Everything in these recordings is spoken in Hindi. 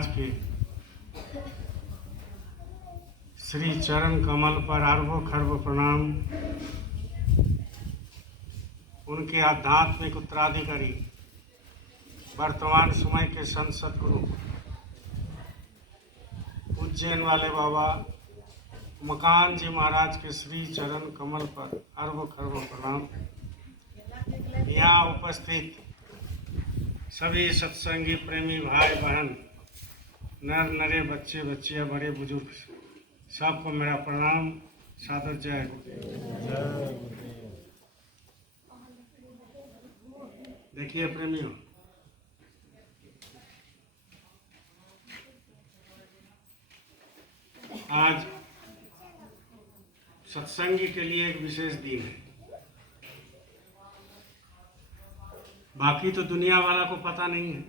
महाराज के श्री चरण कमल पर अरबों खरबों प्रणाम। उनके आध्यात्मिक उत्तराधिकारी वर्तमान समय के संत सदगुरु उज्जैन वाले बाबा मकान जी महाराज के श्री चरण कमल पर अरबों खरबों प्रणाम। यहाँ उपस्थित सभी सत्संगी प्रेमी भाई बहन, नर नरे, बच्चे बच्चियाँ, बड़े बुजुर्ग, सबको मेरा प्रणाम, सादर जय गुरुदेव। देखिए प्रेमियों, आज सत्संगी के लिए एक विशेष दिन है। बाकी तो दुनिया वाला को पता नहीं है,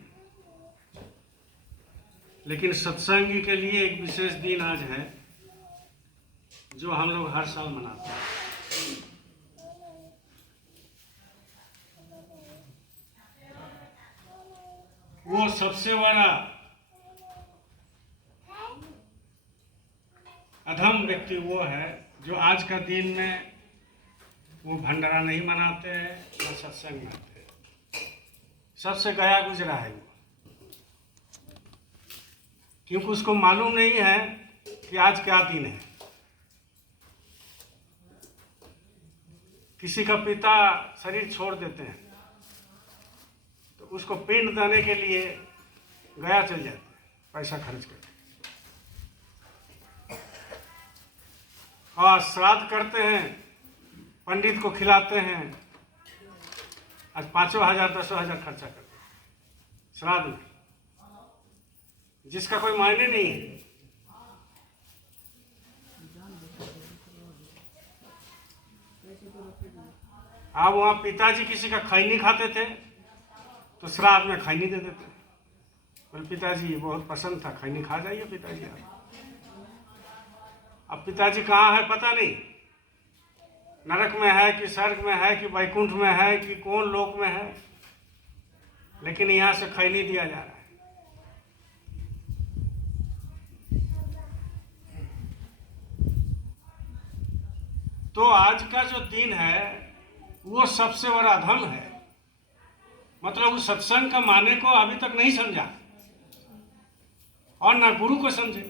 लेकिन सत्संगी के लिए एक विशेष दिन आज है जो हम लोग हर साल मनाते हैं। वो सबसे बड़ा अधम व्यक्ति वो है जो आज का दिन में वो भंडारा नहीं मनाते हैं, न सत्संग मनाते हैं। सबसे गया गुजरा है वो, क्योंकि उसको मालूम नहीं है कि आज क्या दिन है। किसी का पिता शरीर छोड़ देते हैं तो उसको पिंड देने के लिए गया चल जाते हैं, पैसा खर्च करके। और श्राद्ध करते हैं, पंडित को खिलाते हैं, आज 5,000 10,000 खर्चा करते हैं श्राद्ध में, जिसका कोई मायने नहीं है। अब वहाँ पिताजी किसी का खैनी खाते थे तो श्राद्ध में खैनी दे देते। बोले पिताजी बहुत पसंद था, खैनी खा जाइए पिताजी आप। अब पिताजी कहाँ है पता नहीं, नरक में है कि स्वर्ग में है कि वैकुंठ में है कि कौन लोक में है, लेकिन यहाँ से खैनी दिया जा रहा है। तो आज का जो दिन है वो सबसे बड़ा अधम है। मतलब उस सत्संग का माने को अभी तक नहीं समझा और ना गुरु को समझे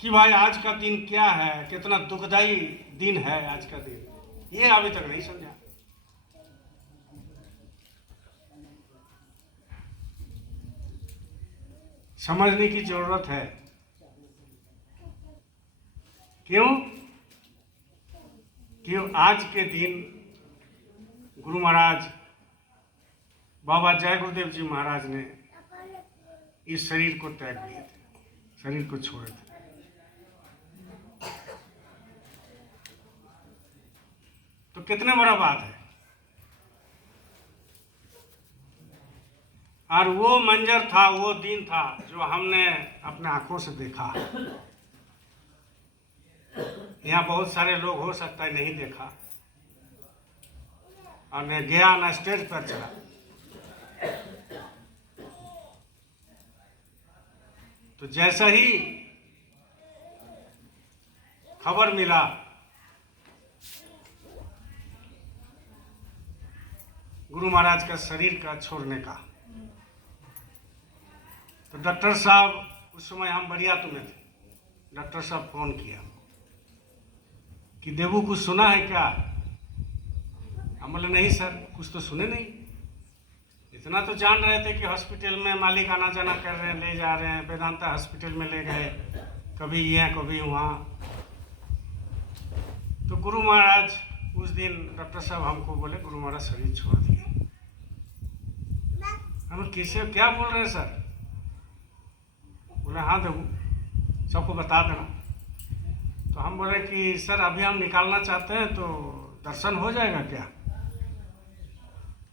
कि भाई आज का दिन क्या है, कितना दुखदाई दिन है आज का दिन, ये अभी तक नहीं समझा। समझने की जरूरत है। क्यों आज के दिन गुरु महाराज बाबा जय गुरुदेव जी महाराज ने इस शरीर को त्याग दिए थे, शरीर को छोड़े थे। तो कितने बड़ा बात है। और वो मंजर था, वो दिन था जो हमने अपने आंखों से देखा। यहाँ बहुत सारे लोग हो सकता है नहीं देखा और न गया न स्टेज पर चला। तो जैसा ही खबर मिला गुरु महाराज का शरीर का छोड़ने का, तो डॉक्टर साहब, उस समय हम बरियात में थे, डॉक्टर साहब फोन किया कि देवू कुछ सुना है क्या? हम बोले नहीं सर, कुछ तो सुने नहीं। इतना तो जान रहे थे कि हॉस्पिटल में मालिक आना जाना कर रहे हैं, ले जा रहे हैं, वेदांता हॉस्पिटल में ले गए, कभी यहाँ कभी वहाँ। तो गुरु महाराज उस दिन डॉक्टर साहब हमको बोले गुरु महाराज शरीर छोड़ दिए। हम किसे क्या बोल रहे हैं सर? बोले हाँ देवू, सबको बता देना। तो हम बोले कि सर अभी हम निकालना चाहते हैं तो दर्शन हो जाएगा क्या?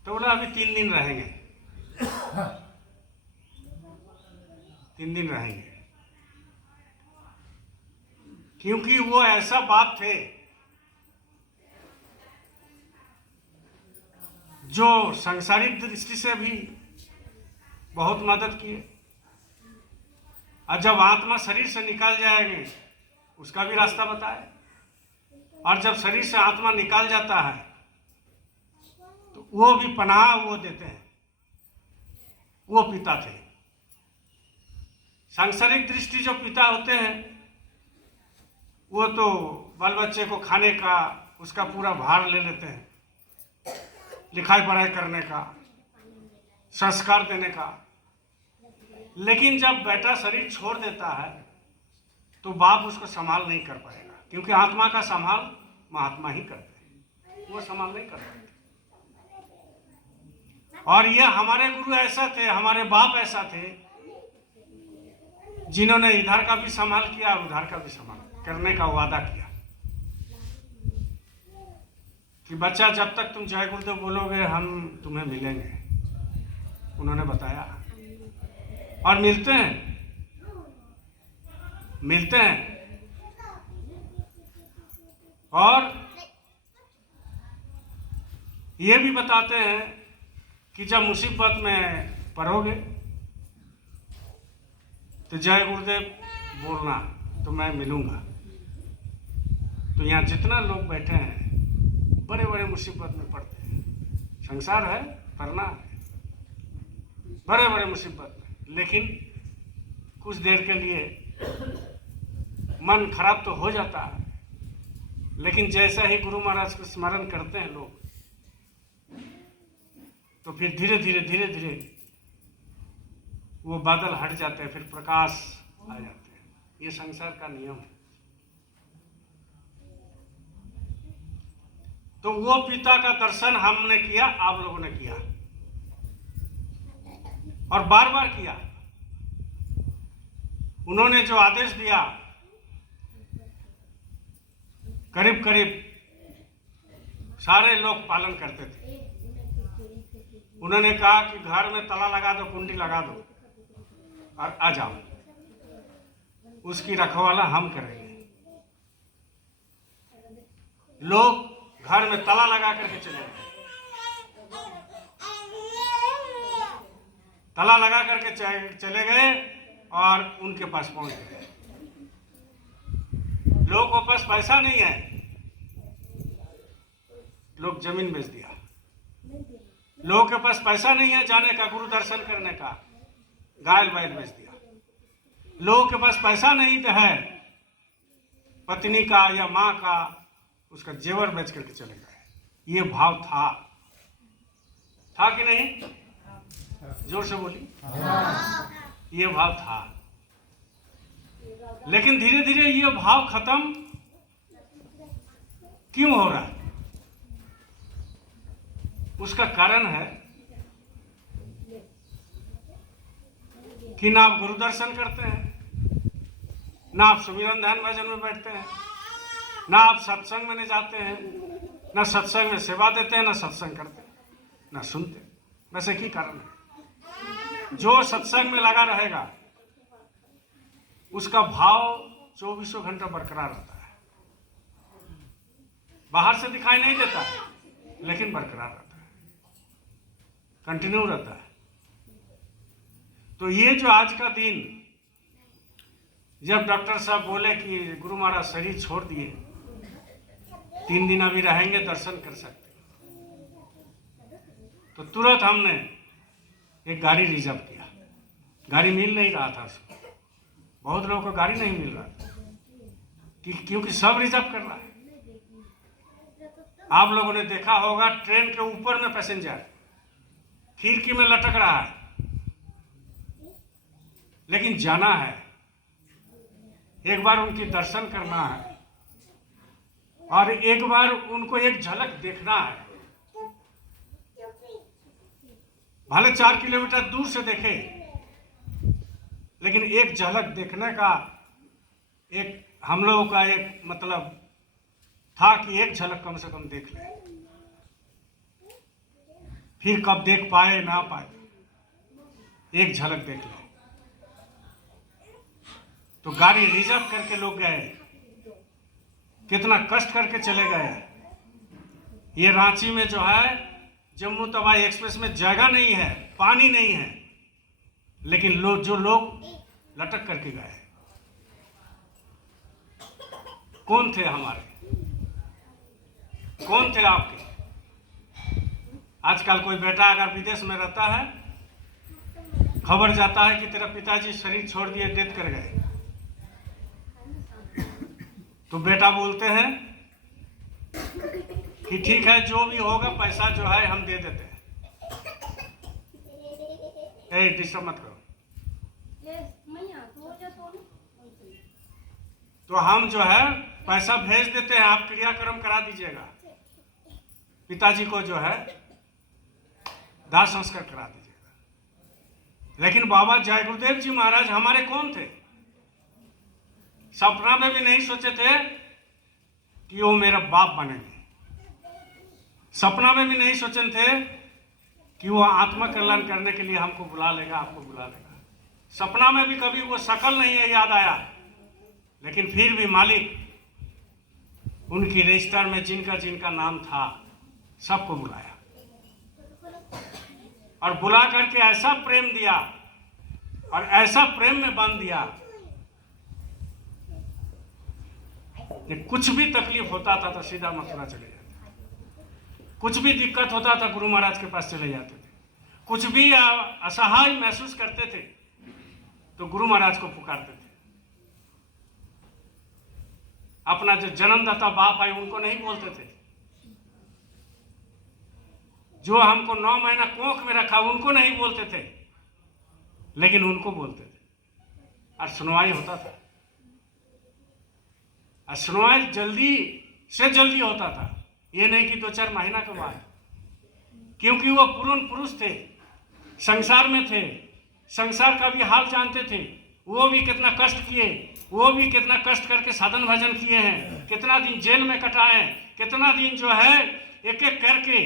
तो बोला अभी 3 दिन रहेंगे, 3 दिन रहेंगे। क्योंकि वो ऐसा बात थे जो सांसारिक दृष्टि से भी बहुत मदद किए। और जब आत्मा शरीर से निकल जाएंगे उसका भी रास्ता बताए। और जब शरीर से आत्मा निकल जाता है तो वो भी पनाह वो देते हैं। वो पिता थे। सांसारिक दृष्टि जो पिता होते हैं वो तो बाल बच्चे को खाने का उसका पूरा भार ले लेते हैं, लिखाई पढ़ाई करने का, संस्कार देने का। लेकिन जब बेटा शरीर छोड़ देता है तो बाप उसको संभाल नहीं कर पाएगा, क्योंकि आत्मा का संभाल महात्मा ही करते हैं, वो संभाल नहीं कर पाते। और ये हमारे गुरु ऐसा थे, हमारे बाप ऐसा थे, जिन्होंने इधर का भी संभाल किया और उधर का भी संभाल करने का वादा किया कि बच्चा जब तक तुम जय गुरुदेव बोलोगे हम तुम्हें मिलेंगे। उन्होंने बताया और मिलते हैं। और ये भी बताते हैं कि जब मुसीबत में पड़ोगे तो जय गुरुदेव बोलना तो मैं मिलूंगा। तो यहाँ जितना लोग बैठे हैं बड़े बड़े मुसीबत में पड़ते हैं, संसार है, पढ़ना है, बड़े बड़े मुसीबत में। लेकिन कुछ देर के लिए मन खराब तो हो जाता है, लेकिन जैसा ही गुरु महाराज को स्मरण करते हैं लोग तो फिर धीरे धीरे वो बादल हट जाते हैं, फिर प्रकाश आ जाते हैं। ये संसार का नियम है। तो वो पिता का दर्शन हमने किया, आप लोगों ने किया और बार बार किया। उन्होंने जो आदेश दिया करीब करीब सारे लोग पालन करते थे। उन्होंने कहा कि घर में ताला लगा दो, कुंडी लगा दो और आ जाओ, उसकी रखवाला हम करेंगे। लोग घर में ताला लगा करके चले गए, ताला लगा करके चले गए और उनके पास पहुंच गए। लोगों के पास पैसा नहीं है, लोग जमीन बेच दिया। लोगों के पास पैसा नहीं है जाने का, गुरु दर्शन करने का, गाय बैल बेच दिया। लोगों के पास पैसा नहीं है पत्नी का या माँ का, उसका जेवर बेच करके चले गए। ये भाव था कि नहीं? जोर से बोली। ये भाव था। लेकिन धीरे धीरे ये भाव खत्म क्यों हो रहा है? उसका कारण है कि ना आप गुरु दर्शन करते हैं, ना आप सुमिरन ध्यान भजन में बैठते हैं, ना आप सत्संग में नहीं जाते हैं, ना सत्संग में सेवा देते हैं, ना सत्संग करते हैं, ना सुनते। वैसे की कारण है? जो सत्संग में लगा रहेगा उसका भाव 24 घंटा बरकरार रहता है। बाहर से दिखाई नहीं देता लेकिन बरकरार रहता है, कंटिन्यू रहता है। तो ये जो आज का दिन, जब डॉक्टर साहब बोले कि गुरु महाराज शरीर छोड़ दिए, 3 दिन अभी रहेंगे, दर्शन कर सकते, तो तुरंत हमने एक गाड़ी रिजर्व किया। गाड़ी मिल नहीं रहा था उसको, बहुत लोगों को गाड़ी नहीं मिल रहा था क्योंकि सब रिजर्व कर रहा है। आप लोगों ने देखा होगा ट्रेन के ऊपर में पैसेंजर खिड़की में लटक रहा है, लेकिन जाना है, एक बार उनकी दर्शन करना है और एक बार उनको एक झलक देखना है। भले 4 किलोमीटर दूर से देखे, लेकिन एक झलक देखने का एक हम लोगों का एक मतलब था कि एक झलक कम से कम देख ले। फिर कब देख पाए ना पाए, एक झलक देख ले। तो गाड़ी रिजर्व करके लोग गए, कितना कष्ट करके चले गए। ये रांची में जो है जम्मू तवाई एक्सप्रेस में जगह नहीं है, पानी नहीं है, लेकिन जो लोग लटक करके गए कौन थे हमारे, कौन थे आपके? आजकल कोई बेटा अगर विदेश में रहता है, खबर जाता है कि तेरा पिताजी शरीर छोड़ दिए, डेथ कर गए, तो बेटा बोलते हैं कि ठीक है जो भी होगा पैसा जो है हम दे देते हैं। डिस्टर्ब मत करो। तो हम जो है पैसा भेज देते हैं, आप क्रियाक्रम करा दीजिएगा, पिताजी को जो है दाह संस्कार करा दीजिएगा। लेकिन बाबा जय गुरुदेव जी महाराज हमारे कौन थे? सपना में भी नहीं सोचे थे कि वो मेरा बाप बनेंगे, सपना में भी नहीं सोचे थे कि वो आत्मा कल्याण करने के लिए हमको बुला लेगा, आपको बुला लेगा। सपना में भी कभी वो शकल नहीं है याद आया, लेकिन फिर भी मालिक उनकी रजिस्टर में जिनका जिनका नाम था सबको बुलाया और बुला करके ऐसा प्रेम दिया और ऐसा प्रेम में बांध दिया कि कुछ भी तकलीफ होता था तो सीधा मथुरा चले जाते, कुछ भी दिक्कत होता था गुरु महाराज के पास चले जाते थे, कुछ भी असहाय महसूस करते थे तो गुरु महाराज को पुकारते थे। अपना जो जन्मदाता बाप है उनको नहीं बोलते थे, जो हमको 9 महीना कोख में रखा उनको नहीं बोलते थे, लेकिन उनको बोलते थे और सुनवाई होता था। और सुनवाई जल्दी से जल्दी होता था, ये नहीं कि 2-4 महीना के बाद, क्योंकि वो पूर्ण पुरुष थे, संसार में थे, संसार का भी हाल जानते थे। वो भी कितना कष्ट किए, वो भी कितना कष्ट करके साधन भजन किए हैं, कितना दिन जेल में कटाए, कितना दिन जो है एक एक करके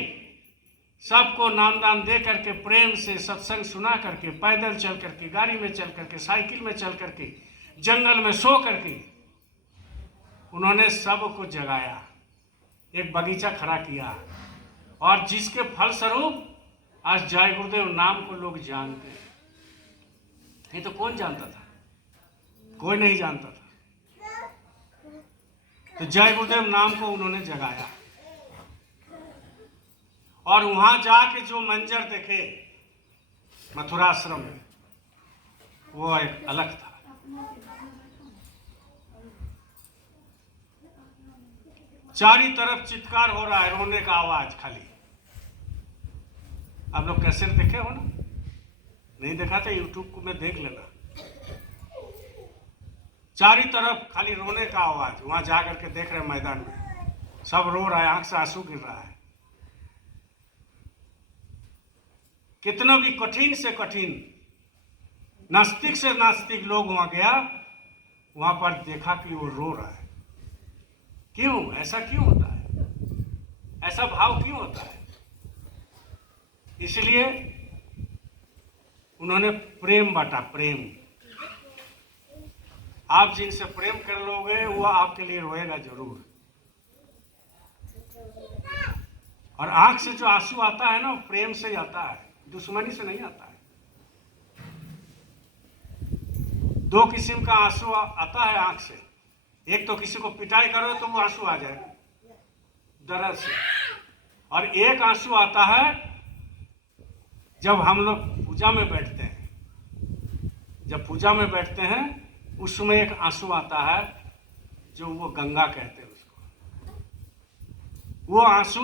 सबको नामदान दे करके प्रेम से सत्संग सुना करके, पैदल चल करके, गाड़ी में चल करके, साइकिल में चल करके, जंगल में सो करके उन्होंने सबको जगाया, एक बगीचा खड़ा किया और जिसके फलस्वरूप आज जय गुरुदेव नाम को लोग जानते हैं। नहीं तो कौन जानता था? कोई नहीं जानता था। तो जय गुरुदेव नाम को उन्होंने जगाया और वहां जाके जो मंजर देखे मथुरा आश्रम में, वो एक अलग था। चारी तरफ चित्कार हो रहा है, रोने का आवाज खाली। आप लोग कैसे देखे हो ना? नहीं देखा तो यूट्यूब में देख लेना। चारी तरफ खाली रोने का आवाज, वहां जाकर के देख रहे मैदान में सब रो रहा है, आंख से आंसू गिर रहा है। कितना भी कठिन से कठिन, नास्तिक से नास्तिक लोग वहां गया, वहां पर देखा कि वो रो रहा है। क्यों? ऐसा क्यों होता है? ऐसा भाव क्यों होता है? इसलिए उन्होंने प्रेम बांटा, प्रेम। आप जिनसे प्रेम कर लोगे वो आपके लिए रोएगा जरूर। और आंख से जो आंसू आता है ना, वो प्रेम से आता है, दुश्मनी से नहीं आता है। 2 किस्म का आंसू आता है आंख से। एक तो किसी को पिटाई करो तो वो आंसू आ जाएगा दर्द से, और एक आंसू आता है जब हम लोग पूजा में बैठते हैं। जब पूजा में बैठते हैं उस समय एक आंसू आता है जो वो गंगा कहते हैं उसको। वो आंसू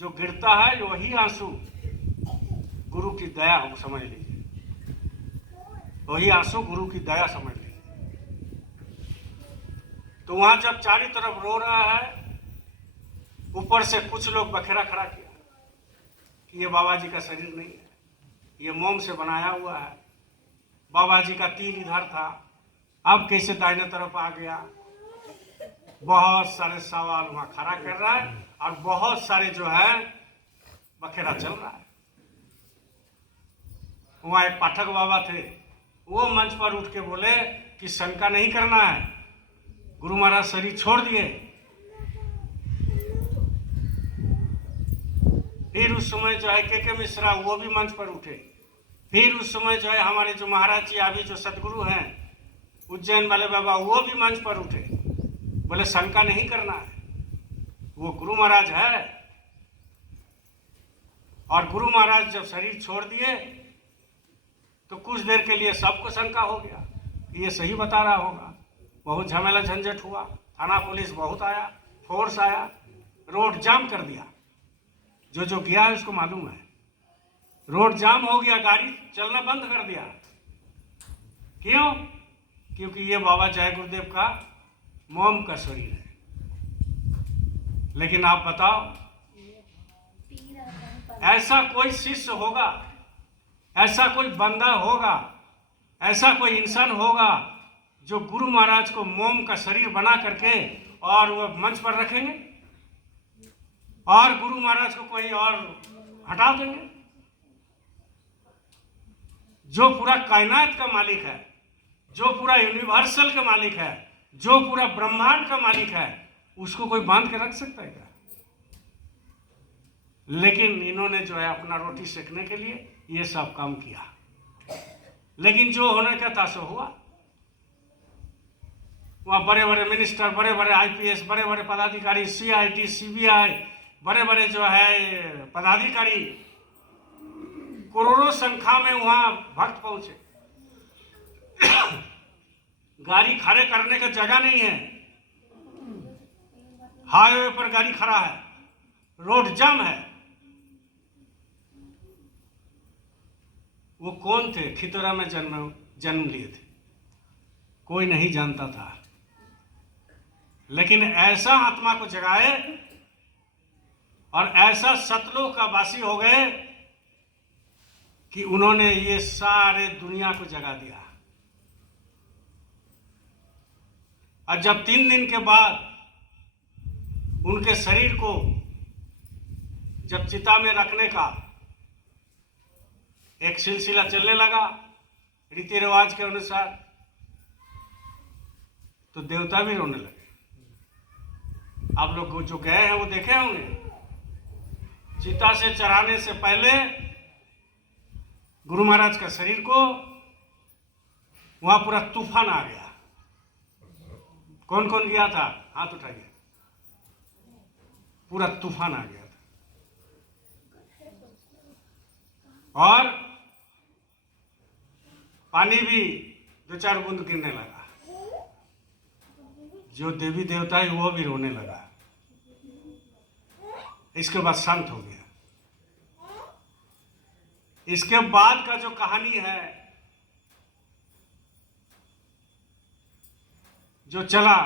जो गिरता है, वही आंसू गुरु की दया हो, समझ लीजिए। वही आंसू गुरु की दया समझ लीजिए। तो वहां जब चारों तरफ रो रहा है, ऊपर से कुछ लोग बखेरा खड़ा किया कि ये बाबा जी का शरीर नहीं है, ये मोम से बनाया हुआ है, बाबा जी का तीर इधर था, अब कैसे दाहिने तरफ आ गया। बहुत सारे सवाल वहां खड़ा कर रहा है और बहुत सारे जो है बखेरा चल रहा है। वहां एक पाठक बाबा थे, वो मंच पर उठ के बोले कि शंका नहीं करना है, गुरु महाराज शरीर छोड़ दिए। फिर उस समय जो है के मिश्रा वो भी मंच पर उठे, फिर उस समय जो है हमारे जो महाराज जी अभी जो सदगुरु हैं उज्जैन वाले बाबा, वो भी मंच पर उठे, बोले शंका नहीं करना है, वो गुरु महाराज है। और गुरु महाराज जब शरीर छोड़ दिए तो कुछ देर के लिए सबको शंका हो गया कि ये सही बता रहा होगा। बहुत झमेला झंझट हुआ, थाना पुलिस बहुत आया, फोर्स आया, रोड जाम कर दिया। जो गया है उसको मालूम है, रोड जाम हो गया, गाड़ी चलना बंद कर दिया। क्यों? क्योंकि ये बाबा जय गुरुदेव का मोम का शरीर है। लेकिन आप बताओ, ऐसा कोई शिष्य होगा, ऐसा कोई बंदा होगा, ऐसा कोई इंसान होगा जो गुरु महाराज को मोम का शरीर बना करके और वह मंच पर रखेंगे और गुरु महाराज को कोई और हटा देंगे? जो पूरा कायनात का मालिक है, जो पूरा यूनिवर्सल का मालिक है, जो पूरा ब्रह्मांड का मालिक है, उसको कोई बांध के रख सकता है क्या? लेकिन इन्होंने जो है अपना रोटी सेकने के लिए ये सब काम किया। लेकिन जो होने का था सो हुआ। वहाँ बड़े बड़े मिनिस्टर, बड़े बड़े आईपीएस, बड़े बड़े पदाधिकारी, सीआईडी, सीबीआई, बड़े बड़े जो है पदाधिकारी, करोड़ों संख्या में वहाँ भक्त पहुंचे। गाड़ी खड़े करने का जगह नहीं है, हाईवे पर गाड़ी खड़ा है, रोड जाम है। वो कौन थे? खितौरा में जन्म लिए थे, कोई नहीं जानता था। लेकिन ऐसा आत्मा को जगाए और ऐसा सतलोक का वासी हो गए कि उन्होंने ये सारे दुनिया को जगा दिया। और जब 3 दिन के बाद उनके शरीर को जब चिता में रखने का एक सिलसिला चलने लगा रीति रिवाज के अनुसार, तो देवता भी रोने लगे। आप लोग जो गए हैं वो देखे होंगे, चिता से चढ़ाने से पहले गुरु महाराज का शरीर को वहां पूरा तूफान आ गया। कौन कौन गया था? हाथ उठाइए। पूरा तूफान आ गया था और पानी भी 2-4 बूंद गिरने लगा। जो देवी देवता है वो भी रोने लगा। इसके बाद शांत हो गया। इसके बाद का जो कहानी है जो चला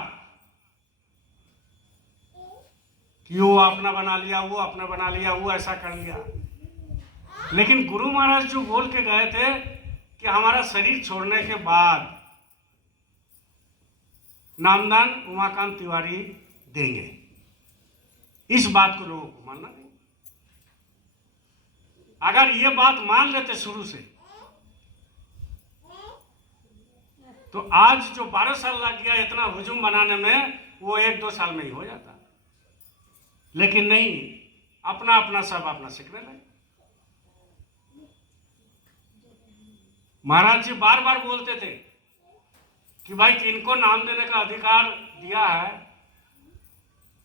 कि वो अपना बना लिया, वो अपना बना लिया, वो ऐसा कर लिया। लेकिन गुरु महाराज जो बोल के गए थे कि हमारा शरीर छोड़ने के बाद नामदान उमाकांत तिवारी देंगे, इस बात को लोगों को मानना नहीं। अगर ये बात मान लेते शुरू से तो आज जो 12 साल लग गया इतना हुजूम बनाने में, वो 1-2 साल में ही हो जाता। लेकिन नहीं, अपना अपना सब अपना सीखने लगे। महाराज जी बार बार बोलते थे कि भाई किनको नाम देने का अधिकार दिया है,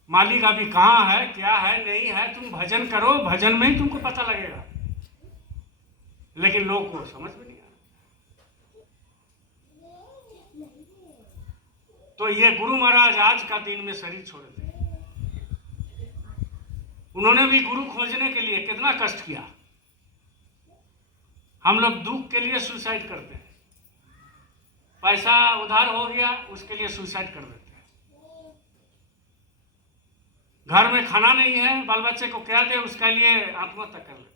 मालिक अभी कहाँ है, क्या है, नहीं है, तुम भजन करो, भजन में ही तुमको पता लगेगा। लेकिन लोग को समझ में नहीं आया। तो ये गुरु महाराज आज का दिन में शरीर छोड़ दिए। उन्होंने भी गुरु खोजने के लिए कितना कष्ट किया। हम लोग दुख के लिए सुसाइड करते हैं, पैसा उधार हो गया उसके लिए सुसाइड कर देते हैं, घर में खाना नहीं है, बाल बच्चे को क्या दे उसके लिए आत्महत्या कर लेते हैं।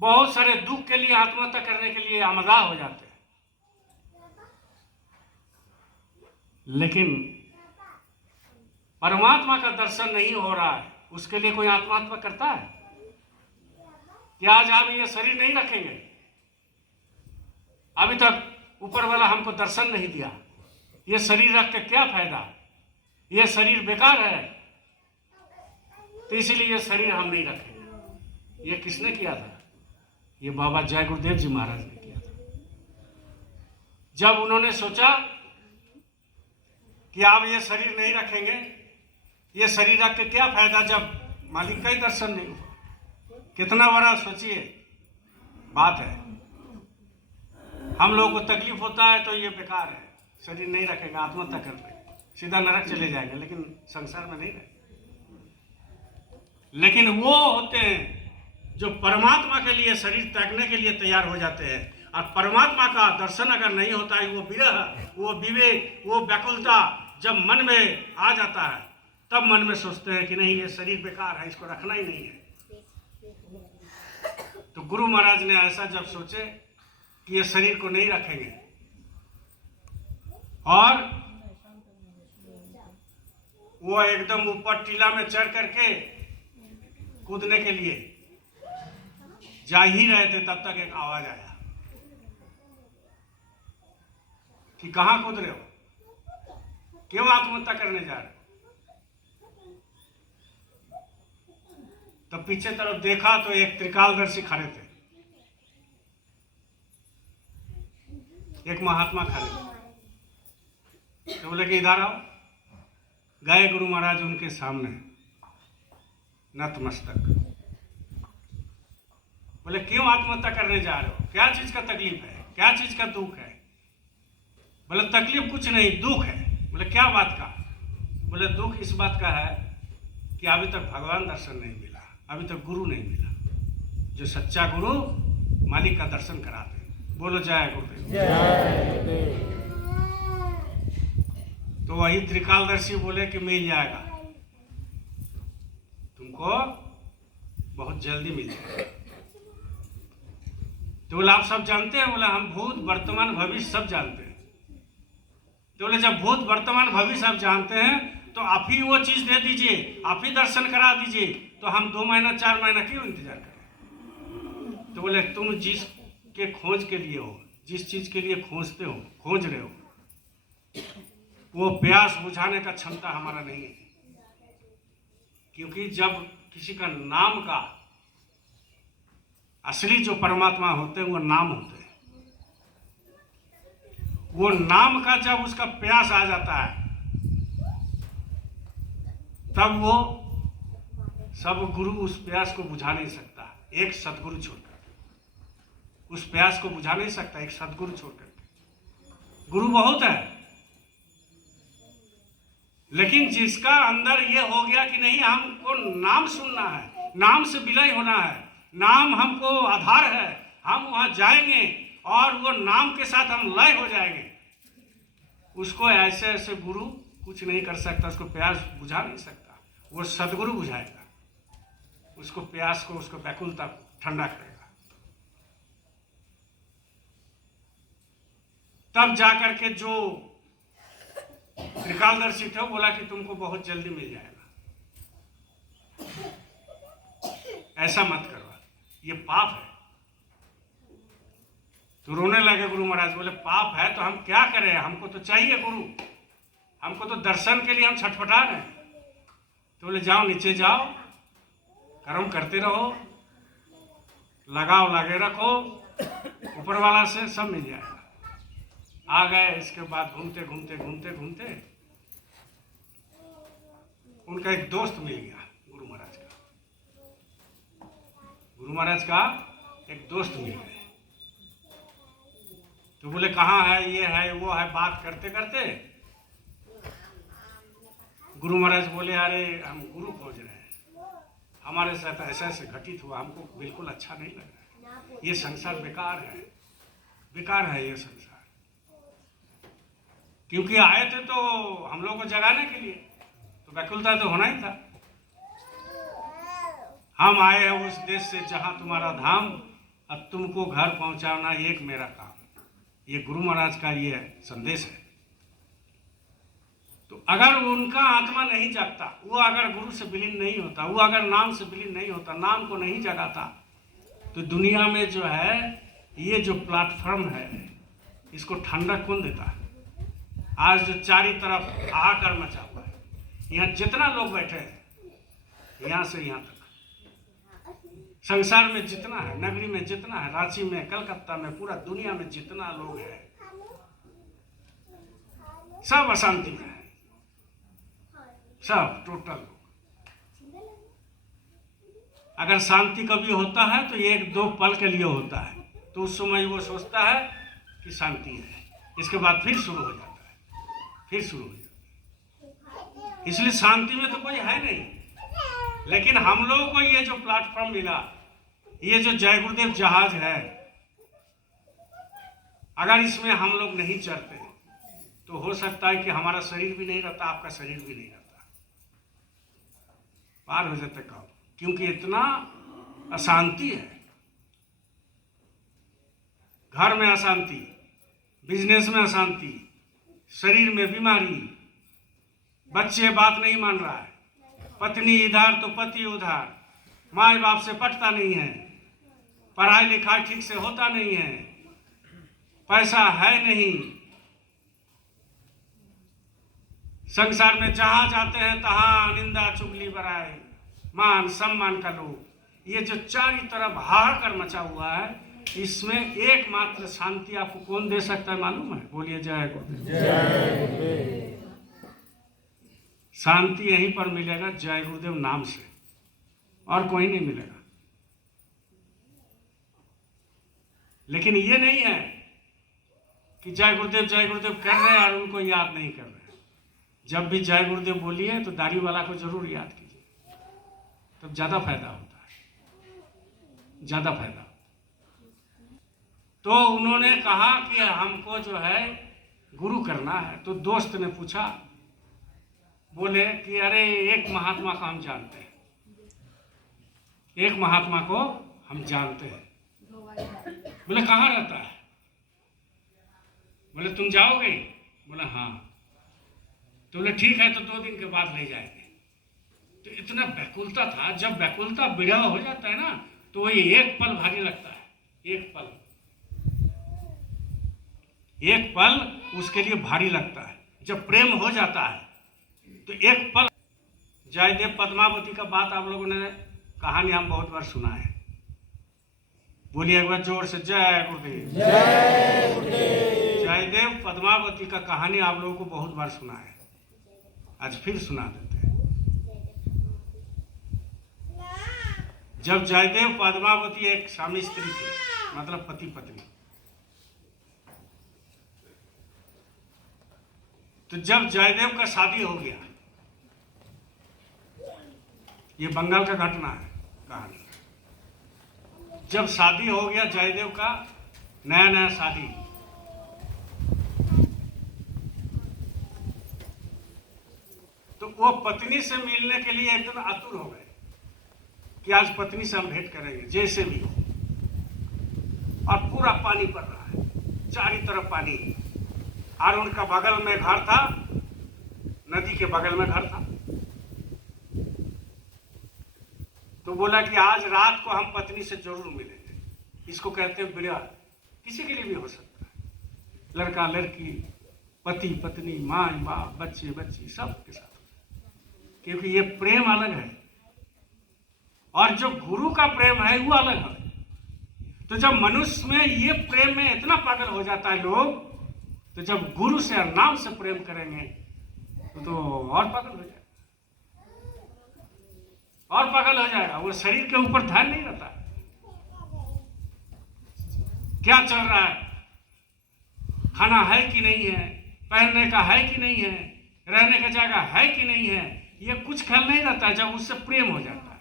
बहुत सारे दुख के लिए आत्महत्या करने के लिए आमदा हो जाते हैं। लेकिन परमात्मा का दर्शन नहीं हो रहा है, उसके लिए कोई आत्महत्या करता है कि आज हम ये शरीर नहीं रखेंगे, अभी तक ऊपर वाला हमको दर्शन नहीं दिया, ये शरीर रख के क्या फायदा, ये शरीर बेकार है, तो इसीलिए ये शरीर हम नहीं रखेंगे। ये किसने किया था? ये बाबा जय गुरुदेव जी महाराज ने किया था। जब उन्होंने सोचा कि आप ये शरीर नहीं रखेंगे, ये शरीर रख के क्या फायदा जब मालिक का ही दर्शन नहीं हुआ। कितना बड़ा सोचिए बात है। हम लोगों को तकलीफ होता है तो ये बेकार है, शरीर नहीं रखेगा, आत्महत्या कर लेंगे, सीधा नरक चले जाएंगे, लेकिन संसार में नहीं रहे। लेकिन वो होते हैं जो परमात्मा के लिए शरीर त्यागने के लिए तैयार हो जाते हैं। और परमात्मा का दर्शन अगर नहीं होता है, वो विरह, वो विवेक, वो व्याकुलता जब मन में आ जाता है, तब मन में सोचते हैं कि नहीं, ये शरीर बेकार है, इसको रखना ही नहीं है। तो गुरु महाराज ने ऐसा जब सोचे कि ये शरीर को नहीं रखेंगे, और वो एकदम ऊपर टीला में चढ़ करके कूदने के लिए जा ही रहे थे, तब तक एक आवाज आया कि कहां कूद रहे हो, क्यों आत्महत्या करने जा रहे हो। तब पीछे तरफ देखा तो एक त्रिकालदर्शी खड़े थे, एक महात्मा खड़े थे। तो बोले कि इधर आओ। गए गुरु महाराज उनके सामने नतमस्तक। बोले क्यों आत्महत्या करने जा रहे हो, क्या चीज का तकलीफ है, क्या चीज का दुख है। बोले तकलीफ कुछ नहीं, दुख है। बोले क्या बात का। बोले दुख इस बात का है कि अभी तक भगवान दर्शन नहीं मिला, अभी तक गुरु नहीं मिला, जो सच्चा गुरु मालिक का दर्शन कराते। बोलो जय गुरुदेव। तो वही त्रिकालदर्शी बोले कि मिल जाएगा, तुमको बहुत जल्दी मिल जाएगा। तो बोले आप सब जानते हैं। बोले हम भूत वर्तमान भविष्य सब जानते हैं। तो बोले जब भूत वर्तमान भविष्य आप जानते हैं तो आप ही वो चीज दे दीजिए, आप ही दर्शन करा दीजिए, तो हम 2 महीना 4 महीना क्यों इंतजार करें। तो बोले तुम जिस के खोज के लिए हो, जिस चीज के लिए खोजते हो, खोज रहे हो, वो प्यास बुझाने का क्षमता हमारा नहीं है। क्योंकि जब किसी का नाम का असली जो परमात्मा होते हैं वो नाम होते हैं, वो नाम का जब उसका प्यास आ जाता है, तब वो सब गुरु उस प्यास को बुझा नहीं सकता, एक सदगुरु छोड़कर उस प्यास को बुझा नहीं सकता, एक सदगुरु छोड़कर। गुरु बहुत है, लेकिन जिसका अंदर ये हो गया कि नहीं हमको नाम सुनना है, नाम से विलय होना है, नाम हमको आधार है, हम वहां जाएंगे और वो नाम के साथ हम लय हो जाएंगे, उसको ऐसे ऐसे गुरु कुछ नहीं कर सकता, उसको प्यास बुझा नहीं सकता। वो सदगुरु बुझाएगा, उसको प्यास को, उसको व्याकुलता को ठंडा करेगा। तब जाकर के जो त्रिकालदर्शी थे वो बोला कि तुमको बहुत जल्दी मिल जाएगा, ऐसा मत करो, ये पाप है। तो रोने लगे गुरु महाराज। बोले पाप है तो हम क्या करें, हमको तो चाहिए गुरु, हमको तो दर्शन के लिए हम छटपटा रहे हैं। तो बोले जाओ नीचे जाओ, कर्म करते रहो, लगाओ लगे रखो, ऊपर वाला से सब मिल जाएगा। आ गए। इसके बाद घूमते घूमते घूमते घूमते उनका एक दोस्त मिल गया गुरु महाराज का। गुरु महाराज का एक दोस्त मिल गया। तो बोले कहाँ है, ये है वो है, बात करते करते गुरु महाराज बोले अरे हम गुरु खोज रहे हैं, हमारे साथ ऐसा ऐसे घटित हुआ, हमको बिल्कुल अच्छा नहीं लग रहा है, ये संसार बेकार है, बेकार है ये संसार। क्योंकि आए थे तो हम लोगों को जगाने के लिए, तो व्याकुलता तो होना ही था। हम आए हैं उस देश से जहां तुम्हारा धाम, अब तुमको घर पहुंचाना एक मेरा काम। ये गुरु महाराज का ये संदेश है। तो अगर उनका आत्मा नहीं जागता, वो अगर गुरु से विलीन नहीं होता, वो अगर नाम से विलीन नहीं होता, नाम को नहीं जगाता, तो दुनिया में जो है ये जो प्लेटफॉर्म है इसको ठंडक कौन देता है। आज जो चारी तरफ हाहाकार मचा हुआ है, यहाँ जितना लोग बैठे हैं यहाँ से यहाँ तक संसार में जितना है, नगरी में जितना है, रांची में, कलकत्ता में, पूरा दुनिया में जितना लोग हैं, सब अशांति में है, सब टोटल। अगर शांति कभी होता है तो एक दो पल के लिए होता है, तो उस समय वो सोचता है कि शांति है, इसके बाद फिर शुरू हो जाता है, फिर शुरू हो जाता है। इसलिए शांति में तो कोई है नहीं। लेकिन हम लोगों को ये जो प्लेटफॉर्म मिला, ये जो जय गुरुदेव जहाज है, अगर इसमें हम लोग नहीं चढ़ते तो हो सकता है कि हमारा शरीर भी नहीं रहता, आपका शरीर भी नहीं रहता, पार हो जाते कब, क्योंकि इतना अशांति है। घर में अशांति, बिजनेस में अशांति, शरीर में बीमारी, बच्चे बात नहीं मान रहा है, पत्नी इधर तो पति उधर, माँ बाप से पटता नहीं है, पढ़ाई लिखाई ठीक से होता नहीं है, पैसा है नहीं, संसार में जहां जाते हैं तहां निंदा चुगली बराए, मान सम्मान का लोग, ये जो चारों तरफ हाहाकार मचा हुआ है, इसमें एकमात्र शांति आपको कौन दे सकता है मालूम है? बोलिए जय गुरुदेव। शांति यहीं पर मिलेगा जय गुरुदेव नाम से, और कोई नहीं मिलेगा। लेकिन ये नहीं है कि जय गुरुदेव कर रहे हैं और उनको याद नहीं कर रहे हैं। जब भी जय गुरुदेव बोलिए तो दाढ़ी वाला को जरूर याद कीजिए, तब ज्यादा फायदा होता है, ज्यादा फायदा। तो उन्होंने कहा कि हमको जो है गुरु करना है। तो दोस्त ने पूछा, बोले कि अरे एक महात्मा को हम जानते हैं, एक महात्मा को हम जानते हैं। बोले कहाँ रहता है? बोले तुम जाओगे? बोले हाँ। तो बोले ठीक है, तो 2 दिन के बाद ले जाएंगे। तो इतना व्याकुलता था। जब व्याकुलता विरह हो जाता है ना, तो वही एक पल भारी लगता है। एक पल उसके लिए भारी लगता है। जब प्रेम हो जाता है तो एक पल। जयदेव पद्मावती का बात आप लोगों ने, कहानी हम बहुत बार सुना है। बोलिए एक बार जोर से, जय गुरुदेव। जय गुरुदेव। जयदेव पद्मावती का कहानी आप लोगों को बहुत बार सुना है, आज फिर सुना देते हैं। जब जयदेव पद्मावती एक स्वामी स्त्री थी, मतलब पति पत्नी, तो जब जयदेव का शादी हो गया, ये बंगाल का घटना है कहानी। जब शादी हो गया जयदेव का, नया नया शादी, तो वो पत्नी से मिलने के लिए एकदम आतुर हो गए कि आज पत्नी से हम भेंट करेंगे जैसे भी हो। और पूरा पानी पड़ रहा है, चारों तरफ पानी, और उनका बगल में घर था, नदी के बगल में घर था। तो बोला कि आज रात को हम पत्नी से जरूर मिलेंगे। इसको कहते हैं विरह। किसी के लिए भी हो सकता है, लड़का लड़की, पति पत्नी, माँ बाप, बच्चे बच्ची, सब के साथ, क्योंकि ये प्रेम अलग है और जो गुरु का प्रेम है वो अलग है। तो जब मनुष्य में ये प्रेम में इतना पागल हो जाता है लोग, तो जब गुरु से और नाम से प्रेम करेंगे तो और पागल हो जाएगा, और पागल हो जाएगा। वो शरीर के ऊपर ध्यान नहीं रहता, क्या चल रहा है, खाना है कि नहीं है, पहनने का है कि नहीं है, रहने का जगह है कि नहीं है, ये कुछ ख्याल नहीं रहता है। जब उससे प्रेम हो जाता है,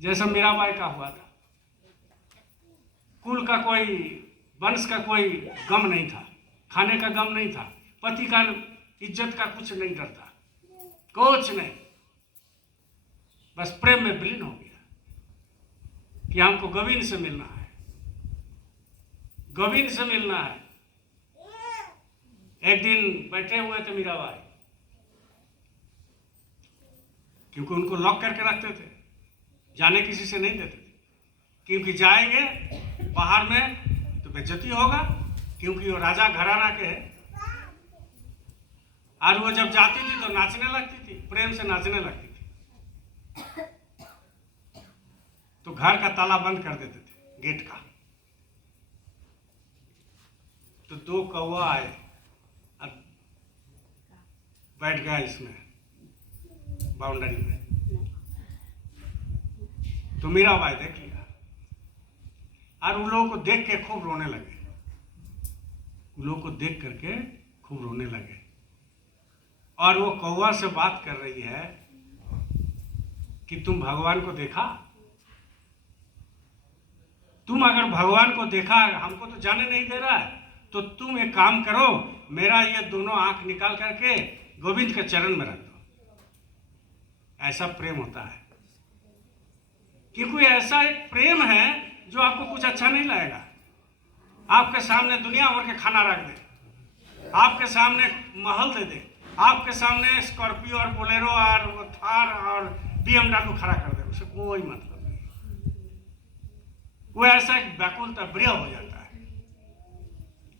जैसा मीराबाई का हुआ था, कुल का कोई, वंश का कोई गम नहीं था, खाने का गम नहीं था, पति का इज्जत का कुछ नहीं डर था, कुछ नहीं, बस प्रेम में विलीन हो गया कि हमको गोविंद से मिलना है, गोविंद से मिलना है। एक दिन बैठे हुए थे मीराबाई, क्योंकि उनको लॉक करके रखते थे, जाने किसी से नहीं देते थे, क्योंकि जाएंगे बाहर में तो बेइज्जती होगा, क्योंकि वो राजा घराना के है। और वो जब जाती थी तो नाचने लगती थी, प्रेम से नाचने लगती थी। तो घर का ताला बंद कर देते थे, गेट का। तो 2 कौवा आए और बैठ गया इसमें बाउंड्री में। तो मीराबाई देख लिया और उन लोगों को देख के खूब रोने लगे। उन लोगों को देख करके खूब रोने लगे और वो कौवा से बात कर रही है कि तुम भगवान को देखा? तुम अगर भगवान को देखा, हमको तो जाने नहीं दे रहा है, तो तुम एक काम करो, मेरा ये दोनों आंख निकाल करके गोविंद के चरण में रख दो। ऐसा प्रेम होता है। क्योंकि ऐसा एक प्रेम है जो आपको कुछ अच्छा नहीं लगेगा। आपके सामने दुनिया भर के खाना रख दे, आपके सामने महल दे दे, आपके सामने स्कॉर्पियो और बोलेरो और थार और BMW खड़ा कर दे, उसे कोई मतलब नहीं। वो ऐसा एक व्याकुलता प्रिय हो जाता है।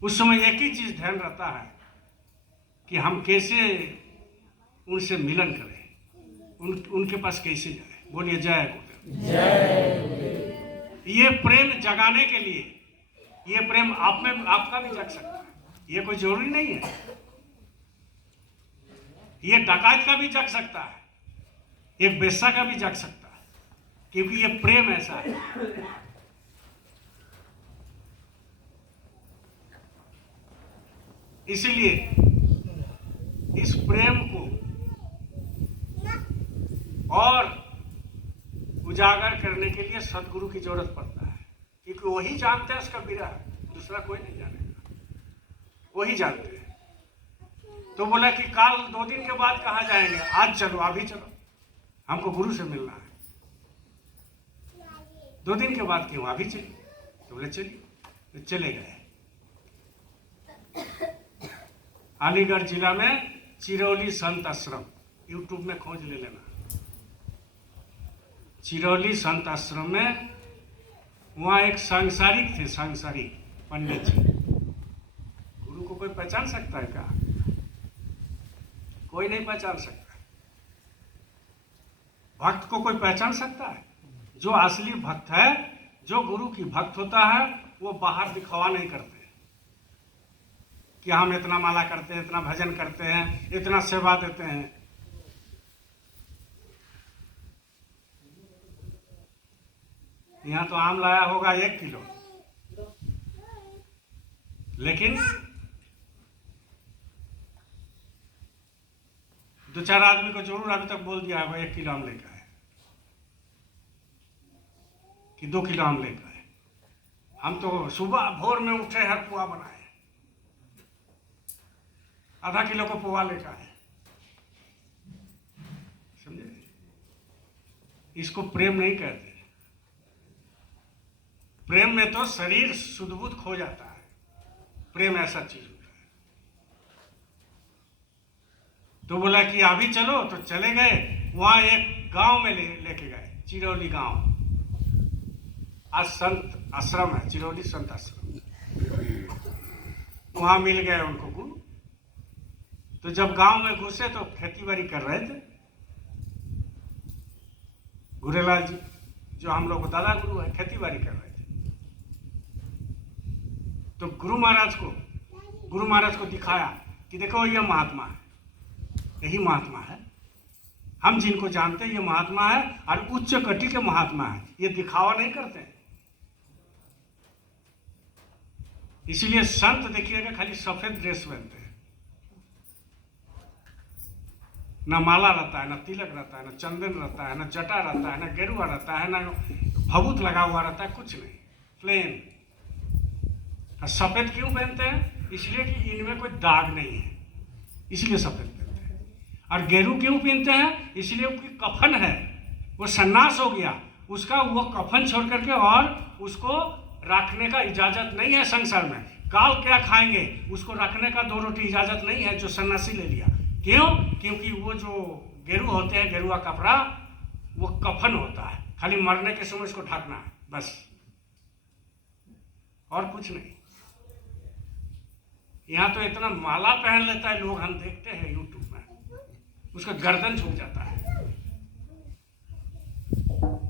उस समय एक ही चीज ध्यान रहता है कि हम कैसे उनसे मिलन करें, उनके पास कैसे जाए। बोलिए जय गुरुदेव। ये प्रेम जगाने के लिए, ये प्रेम आप में आपका भी जग सकता है। ये कोई जरूरी नहीं है। ये डकैत का भी जग सकता है, एक बेश्या का भी जग सकता है, क्योंकि ये प्रेम ऐसा है। इसलिए इस प्रेम को और उजागर करने के लिए सदगुरु की जरूरत पड़ता है, क्योंकि वही जानते हैं उसका विरह, दूसरा कोई नहीं जानेगा, वही जानते हैं। तो बोला कि कल 2 दिन के बाद कहाँ जाएंगे? आज चलो, अभी चलो, हमको गुरु से मिलना है। 2 दिन के बाद क्यों? अभी चलिए। तो बोले चलिए। तो चले गए। अलीगढ़ जिला में चिरौली संत आश्रम, यूट्यूब में खोज ले लेना। चिरौली संत आश्रम में वहाँ एक सांसारिक थे, सांसारिक पंडित जी। गुरु को कोई पहचान सकता है क्या? कोई नहीं पहचान सकता। भक्त को कोई पहचान सकता है? जो असली भक्त है, जो गुरु की भक्त होता है, वो बाहर दिखावा नहीं करते कि हम इतना माला करते हैं, इतना भजन करते हैं, इतना सेवा देते हैं। यहाँ तो आम लाया होगा 1 किलो, लेकिन 2-4 आदमी को जरूर अभी तक बोल दिया है 1 किलो आम लेकर है कि 2 किलो आम लेकर है। हम तो सुबह भोर में उठे हैं, पुआ बनाए, आधा किलो को पोहा लेकर है। समझे? इसको प्रेम नहीं कहते। प्रेम में तो शरीर सुध-बुध खो जाता है। प्रेम ऐसा चीज होता है। तो बोला कि अभी चलो, तो चले गए। वहां एक गांव में लेके गए, चिरौली गांव। आज संत आश्रम है, चिरौली संत आश्रम। वहां मिल गए उनको गुरु। तो जब गांव में घुसे तो खेती बाड़ी कर रहे थे गुरेलाल जी, जो हम लोग दादा गुरु है, खेती बाड़ी कर रहे थे। तो गुरु महाराज को दिखाया कि देखो ये महात्मा है, यही महात्मा है। हम जिनको जानते हैं ये महात्मा है, और उच्च कोटि के महात्मा है। ये दिखावा नहीं करते। इसीलिए संत देखिएगा खाली सफेद ड्रेस पहनते हैं, न माला रहता है, न तिलक रहता है, न चंदन रहता है, न जटा रहता है, न गेरुआ रहता है, न भभूत लगा हुआ रहता है, कुछ नहीं, प्लेन। सफेद क्यों पहनते हैं? इसलिए कि इनमें कोई दाग नहीं है, इसलिए सफेद पहनते हैं। और गेरू क्यों पहनते हैं? इसलिए उसकी कफन है, वो सन्यास हो गया उसका, वो कफन छोड़ करके और उसको रखने का इजाजत नहीं है संसार में। काल क्या खाएंगे, उसको रखने का 2 रोटी इजाजत नहीं है, जो सन्यासी ले लिया। क्यों? क्योंकि वो जो गेरू होते हैं, गेरुआ कपड़ा, वो कफन होता है, खाली मरने के समय उसको ढकना है, बस, और कुछ नहीं। यहाँ तो इतना माला पहन लेता है लोग, हम देखते हैं यूट्यूब में, उसका गर्दन झुक जाता है।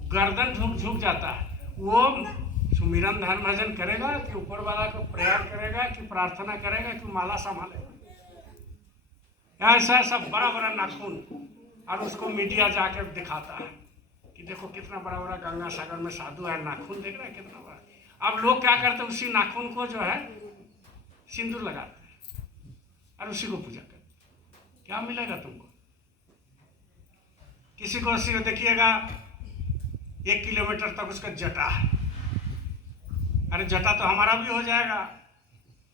गर्दन झुक जाता है। वो सुमिरन ध्यान भजन करेगा कि ऊपर वाला को प्रेयर करेगा कि प्रार्थना करेगा कि माला संभालेगा। ऐसा ऐसा बड़ा बड़ा नाखून, और उसको मीडिया जाकर दिखाता है कि देखो कितना बड़ा बड़ा गंगा सागर में साधु है, नाखून देख रहे हैं कितना बड़ा। अब लोग क्या करते हैं, उसी नाखून को जो है सिंदूर लगाते हैं और उसी को पूजा करते हैं। क्या मिलेगा तुमको? किसी को देखिएगा 1 किलोमीटर तक उसका जटा है। अरे जटा तो हमारा भी हो जाएगा,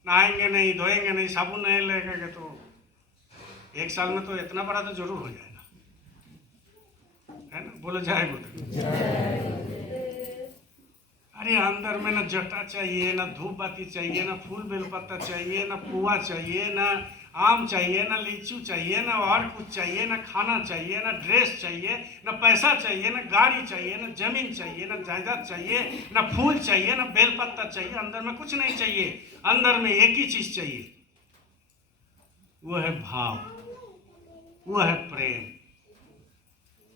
नहाएंगे नहीं, धोएंगे नहीं, साबुन नहीं लगेगा तो 1 साल में तो इतना बड़ा तो जरूर हो जाएगा, है ना? बोलो जय गुरुदेव। अरे अंदर में ना जटा चाहिए, ना धूप बाती चाहिए, ना फूल बेलपत्ता चाहिए, ना पुआ चाहिए, ना आम चाहिए, ना लीचू चाहिए, ना और कुछ चाहिए, ना खाना चाहिए, ना ड्रेस चाहिए, ना पैसा चाहिए, ना गाड़ी चाहिए, ना जमीन चाहिए, ना जायदाद चाहिए, ना फूल चाहिए, ना बेलपत्ता चाहिए। अंदर में कुछ नहीं चाहिए, अंदर में एक ही चीज चाहिए, वो है भाव, वो है प्रेम।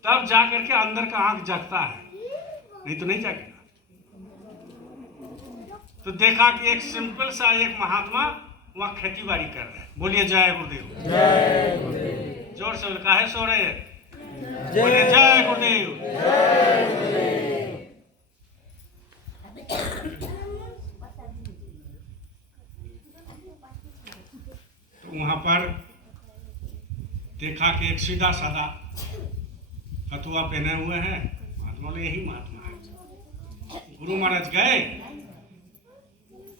तब जाकर के अंदर का आंख जगता है, नहीं तो नहीं जागेगा। तो देखा कि एक सिंपल सा एक महात्मा वहां खेती बाड़ी कर रहे हैं। बोलिए जय गुरुदेव। जय गुरुदेव। जोर से काहे सो रहे हैं? बोलिए जय गुरुदेव। तो वहां पर देखा कि एक सीधा साधा फतुआ पहने हुए हैं महात्मा, यही महात्मा है। गुरु महाराज गए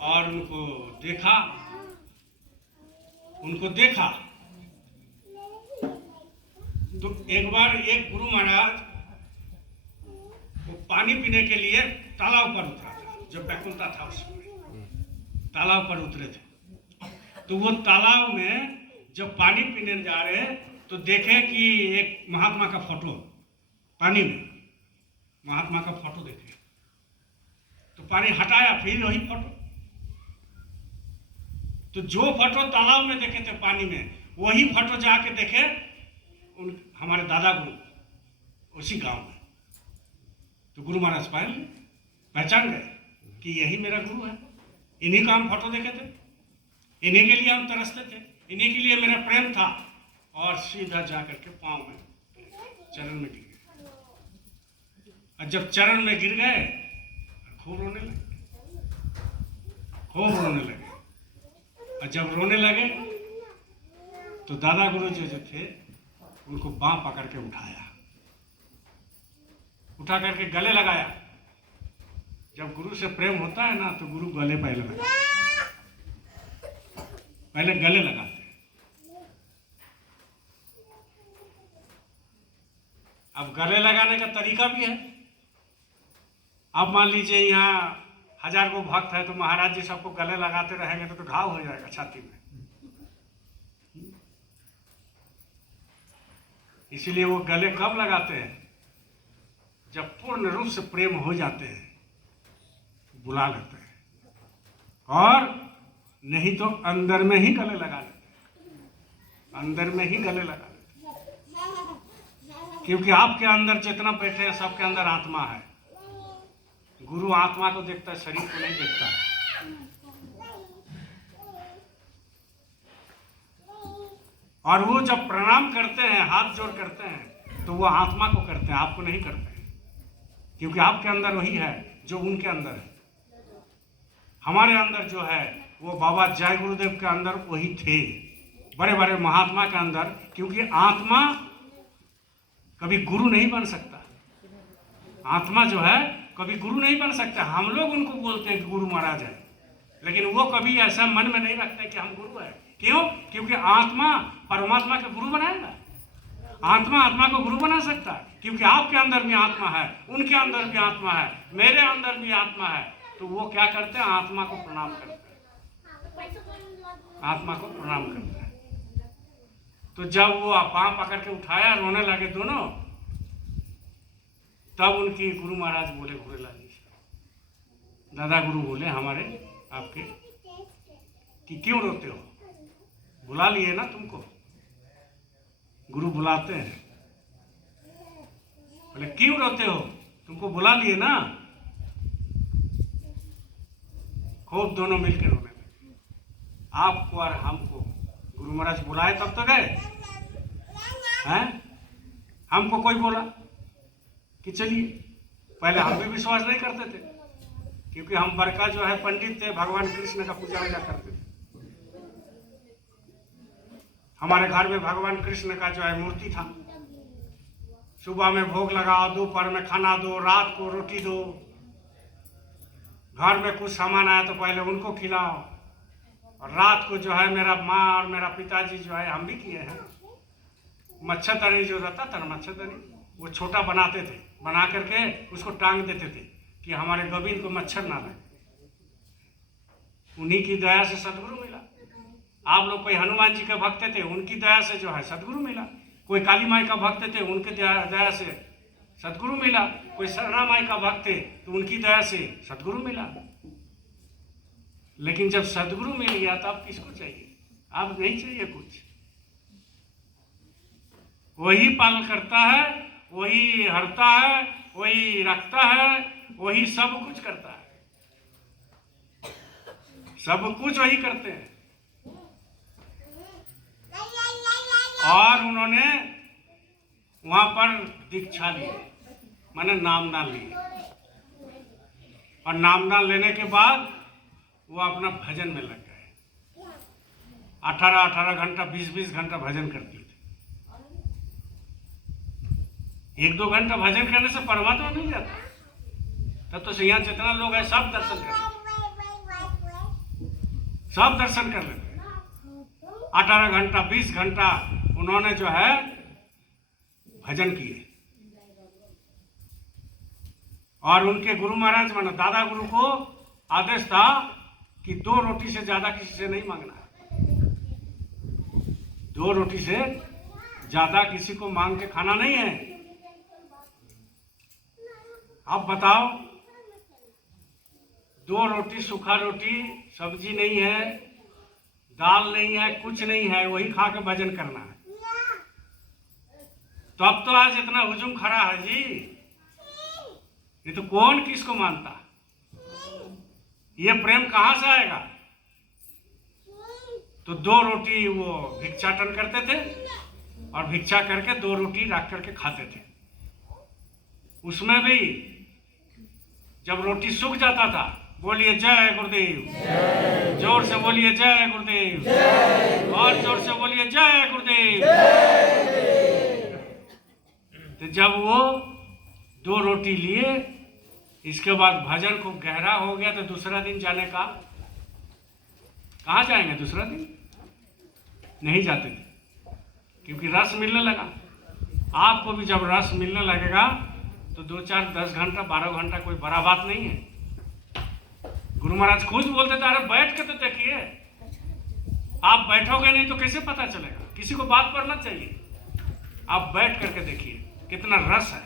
और उनको देखा तो एक बार एक गुरु महाराज वो पानी पीने के लिए तालाब पर उतरा था, जब बैकुंठा था उस समय तालाब पर उतरे थे। तो वो तालाब में जब पानी पीने जा रहे तो देखे कि एक महात्मा का फोटो पानी में, महात्मा का फोटो देखे तो पानी हटाया, फिर वही फोटो। तो जो फोटो तालाब में देखे थे पानी में, वही फोटो जाके देखे हमारे दादा गुरु उसी गांव में। तो गुरु महाराज पहचान गए कि यही मेरा गुरु है, इन्हीं का हम फोटो देखे थे, इन्हीं के लिए हम तरसते थे, इन्हीं के लिए मेरा प्रेम था। और सीधा जाकर के पांव में चरण में गिर गए। और जब चरण में गिर गए खूब रोने लगे, खूब रोने लगे। और जब रोने लगे तो दादा गुरु जी जो थे उनको बांह पकड़ के उठाया, उठा करके गले लगाया। जब गुरु से प्रेम होता है ना तो गुरु गले पहले गले लगाते हैं। अब गले लगाने का तरीका भी है। अब मान लीजिए यहाँ 1000 को भक्त है तो महाराज जी सबको गले लगाते रहेंगे तो घाव हो जाएगा छाती में। इसीलिए वो गले कब लगाते हैं? जब पूर्ण रूप से प्रेम हो जाते हैं, बुला लेते हैं। और नहीं तो अंदर में ही गले लगा लेते हैं, अंदर में ही गले लगा लेते हैं। क्योंकि आपके अंदर जितना बैठे हैं सबके अंदर आत्मा है। गुरु आत्मा को देखता है, शरीर को नहीं देखता है। और वो जब प्रणाम करते हैं, हाथ जोड़ करते हैं, तो वो आत्मा को करते हैं, आपको नहीं करते हैं। क्योंकि आपके अंदर वही है जो उनके अंदर है। हमारे अंदर जो है वो बाबा जय गुरुदेव के अंदर वही थे, बड़े बड़े महात्मा के अंदर। क्योंकि आत्मा कभी गुरु नहीं बन सकता, आत्मा जो है कभी गुरु नहीं बन सकता। हम लोग उनको बोलते हैं कि गुरु महाराज है, लेकिन वो कभी ऐसा मन में नहीं रखते कि हम गुरु है। क्यों? क्योंकि आत्मा परमात्मा का गुरु बनाएगा, आत्मा आत्मा को गुरु बना सकता है। क्योंकि आपके अंदर भी आत्मा है, उनके अंदर भी आत्मा है, मेरे अंदर भी आत्मा है। तो वो क्या करते हैं? आत्मा को प्रणाम करते हैं, आत्मा को प्रणाम करते हैं। तो जब वो पांव पकड़ के उठाया, रोने लगे दोनों, तब उनकी गुरु महाराज बोले घुरेलाल जी, दादा गुरु बोले हमारे आपके कि क्यों रोते हो? बुला लिए ना तुमको, गुरु बुलाते हैं। बोले क्यों रोते हो? तुमको बुला लिए ना, खूब दोनों मिलकर रोने लगे। आपको और हमको गुरु महाराज बुलाए तब तो गए हैं। हमको कोई बोला कि चलिए, पहले हम भी विश्वास नहीं करते थे, क्योंकि हम बड़का जो है पंडित थे, भगवान कृष्ण का पूजा वूजा करते थे। हमारे घर में भगवान कृष्ण का जो है मूर्ति था। सुबह में भोग लगाओ, दोपहर में खाना दो, रात को रोटी दो, घर में कुछ सामान आया तो पहले उनको खिलाओ, और रात को जो है मेरा माँ और मेरा पिताजी जो है, हम भी किए हैं, मच्छरदानी जो रहता था ना, मच्छरदानी वो छोटा बनाते थे, बना करके उसको टांग देते थे कि हमारे गोविंद को मच्छर ना लगे। उन्हीं की दया से सदगुरु मिला। आप लोग कोई हनुमान जी के भक्त थे, उनकी दया से जो है सदगुरु मिला। कोई काली माई का भक्त थे, उनकी दया से सदगुरु मिला। कोई सरना माई का भक्त थे तो उनकी दया से सदगुरु मिला। लेकिन जब सदगुरु मिल गया तो आप किसको चाहिए? आप नहीं चाहिए कुछ। वही पालन करता है, वही हरता है, वही रखता है, वही सब कुछ करता है। सब कुछ वही करते हैं। और उन्होंने वहां पर दीक्षा ली, माने नामदान लिए, और नामदान लेने के बाद वो अपना भजन में लग गए। 18-18 घंटा, 20-20 घंटा भजन करते थे। 1-2 घंटा भजन करने से परमात्मा मिल जाता। तब तो यहाँ जितना लोग है सब दर्शन कर सब दर्शन कर लेते। 18 घंटा 20 घंटा उन्होंने जो है भजन किए। और उनके गुरु महाराज मानो दादा गुरु को आदेश था कि 2 रोटी से ज्यादा किसी से नहीं मांगना है। 2 रोटी से ज्यादा किसी को मांग के खाना नहीं है। आप बताओ, 2 रोटी, सूखा रोटी, सब्जी नहीं है, दाल नहीं है, कुछ नहीं है, वही खा के भजन करना है। तो अब तो आज इतना हुजूम खड़ा है जी, ये तो कौन किसको मानता? ये प्रेम कहां से आएगा? तो 2 रोटी वो भिक्षाटन करते थे, और भिक्षा करके 2 रोटी रख करके खाते थे। उसमें भी जब रोटी सूख जाता था, बोलिए जय गुरुदेव, जोर से बोलिए जय गुरुदेव, और जोर से बोलिए जय गुरुदेव। तो जब वो 2 रोटी लिए, इसके बाद भजन को गहरा हो गया, तो दूसरा दिन जाने का, कहाँ जाएंगे दूसरा दिन? नहीं जाते थे, क्योंकि रस मिलने लगा। आपको भी जब रस मिलने लगेगा तो 2, 4, 10 घंटा, 12 घंटा कोई बड़ा बात नहीं है। गुरु महाराज खुद बोलते थे, अरे बैठ के तो देखिए। आप बैठोगे नहीं तो कैसे पता चलेगा? किसी को बात पर मत चाहिए, आप बैठ करके देखिए कितना रस है,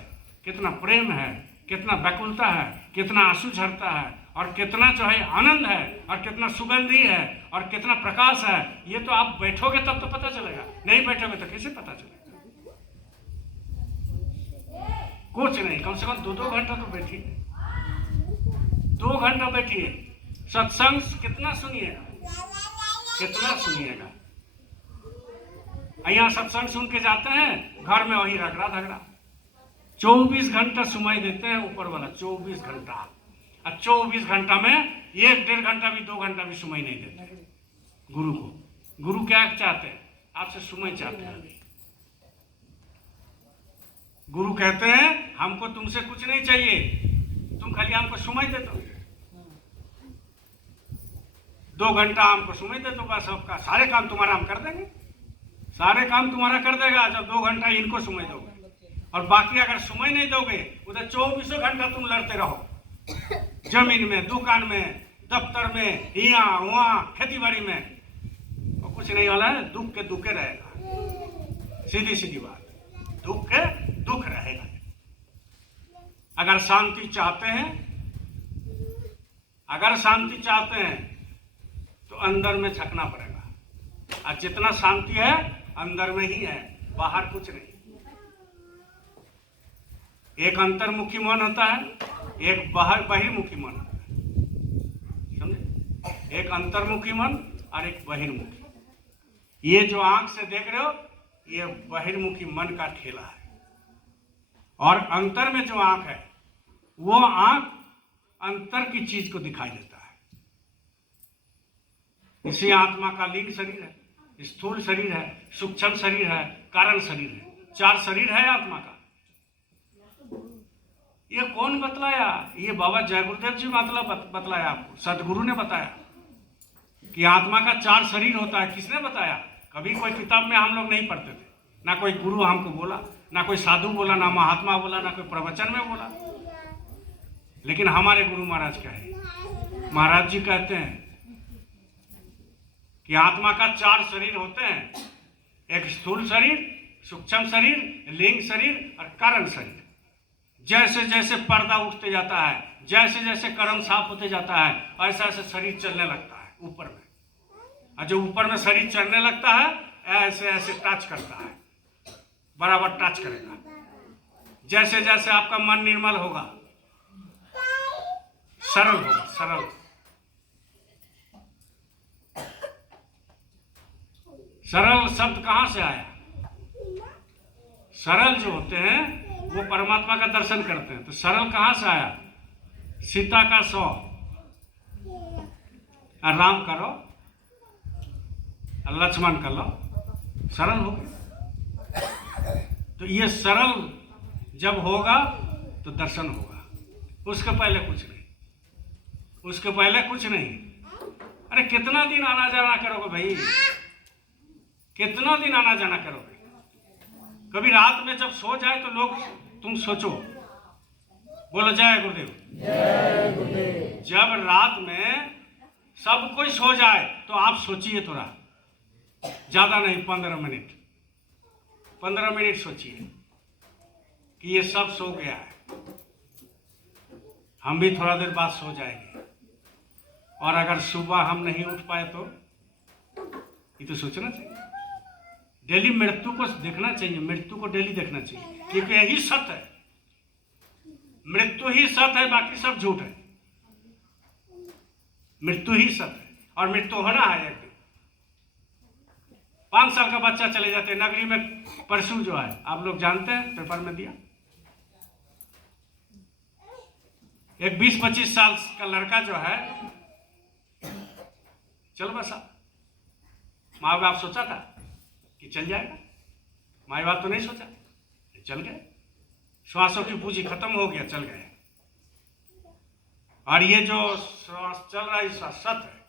कितना प्रेम है, कितना व्याकुलता है, कितना आंसू झरता है, और कितना जो है आनंद है, और कितना सुगंधी है, और कितना प्रकाश है। ये तो आप बैठोगे तब तो पता चलेगा, नहीं बैठोगे तो कैसे पता चलेगा? कुछ नहीं, कम से कम 2-2 घंटा तो बैठिए, 2 घंटा बैठिए। सत्संग कितना सुनिएगा, कितना सुनिएगा। यहाँ सत्संग सुन के जाते हैं, घर में वही रगड़ा धगड़ा। 24 घंटा सुनाई देते हैं ऊपर वाला, 24 घंटा। और 24 घंटा में 1-1.5 घंटा भी, 2 घंटा भी सुनाई नहीं देते गुरु को। गुरु क्या चाहते हैं? आपसे सुनाई चाहते हैं। गुरु कहते हैं हमको तुमसे कुछ नहीं चाहिए, तुम खाली हमको सुनाई दे दो। 2 घंटा हमको सुनाई दे दो, बस सबका सारे काम तुम्हारा हम कर देंगे। सारे काम तुम्हारा कर देगा जब 2 घंटा इनको सुनाई दोगे। और बाकी अगर सुनाई नहीं दोगे, उधर 24 घंटा तुम लड़ते रहो, जमीन में, दुकान में, दफ्तर में, यहाँ वहाँ, खेती बाड़ी में, और कुछ नहीं वाला है। दुख के दुखे रहेगा, सीधी सीधी बात, दुख के दुख रहेगा। अगर शांति चाहते हैं, अगर शांति चाहते हैं तो अंदर में झकना पड़ेगा। और जितना शांति है अंदर में ही है, बाहर कुछ नहीं। एक अंतर्मुखी मन होता है, एक बहिर्मुखी मन होता है, समझे? एक अंतर्मुखी मन और एक बहिर्मुखी। ये जो आंख से देख रहे हो ये बहिर्मुखी मन का खेला है, और अंतर में जो आंख है वो आंख अंतर की चीज को दिखाई देता है। इसी आत्मा का लिंग शरीर है, स्थूल शरीर है, सूक्ष्म शरीर है, कारण शरीर है, 4 शरीर है आत्मा का। ये कौन बतलाया? ये बाबा जय गुरुदेव जी मतलब बतलाया आपको, सदगुरु ने बताया कि आत्मा का 4 शरीर होता है। किसने बताया? कभी कोई किताब में हम लोग नहीं पढ़ते थे, ना कोई गुरु हमको बोला, ना कोई साधु बोला, ना महात्मा बोला, ना कोई प्रवचन में बोला। लेकिन हमारे गुरु महाराज क्या है, महाराज जी कहते हैं कि आत्मा का 4 शरीर होते हैं, एक स्थूल शरीर, सूक्ष्म शरीर, लिंग शरीर और कारण शरीर। जैसे जैसे पर्दा उठते जाता है, जैसे जैसे कर्म साफ होते जाता है, ऐसा ऐसे शरीर चलने लगता है ऊपर में, और जो ऊपर में शरीर चलने लगता है ऐसे ऐसे टच करता है, बराबर टच करेगा। जैसे जैसे आपका मन निर्मल होगा, सरल होगा, सरल। सरल शब्द कहां से आया? सरल जो होते हैं वो परमात्मा का दर्शन करते हैं, तो सरल कहां से आया? सीता का 100 और राम करो और लक्ष्मण कर लो, सरल हो गया। तो ये सरल जब होगा तो दर्शन होगा, उसके पहले कुछ नहीं, उसके पहले कुछ नहीं। अरे कितना दिन आना जाना करोगे भाई, कितना दिन आना जाना करोगे? कभी रात में जब सो जाए तो लोग, तुम सोचो, बोलो जय गुरुदेव। जय गुरुदेव। जब रात में सब कोई सो जाए तो आप सोचिए थोड़ा, ज्यादा नहीं, 15 मिनट, 15 मिनट सोचिए कि ये सब सो गया है, हम भी थोड़ा देर बाद सो जाएंगे, और अगर सुबह हम नहीं उठ पाए तो ये तो सोचना चाहिए। डेली मृत्यु को देखना चाहिए, मृत्यु को डेली देखना चाहिए, क्योंकि यही सत्य है, मृत्यु ही सत्य है, बाकी सब झूठ है। मृत्यु ही सत्य है, और मृत्यु होना है एक दिन। 5 साल का बच्चा चले जाते हैं नगरी में, परसों जो है आप लोग जानते हैं, पेपर में दिया, एक 20-25 साल का लड़का जो है चल बसा। माँ बाप सोचा था कि चल जाएगा, माँ बाप तो नहीं सोचा, चल गए, श्वासों की पूंजी खत्म हो गया, चल गए। और ये जो श्वास चल रहा है श्वास सत्य है,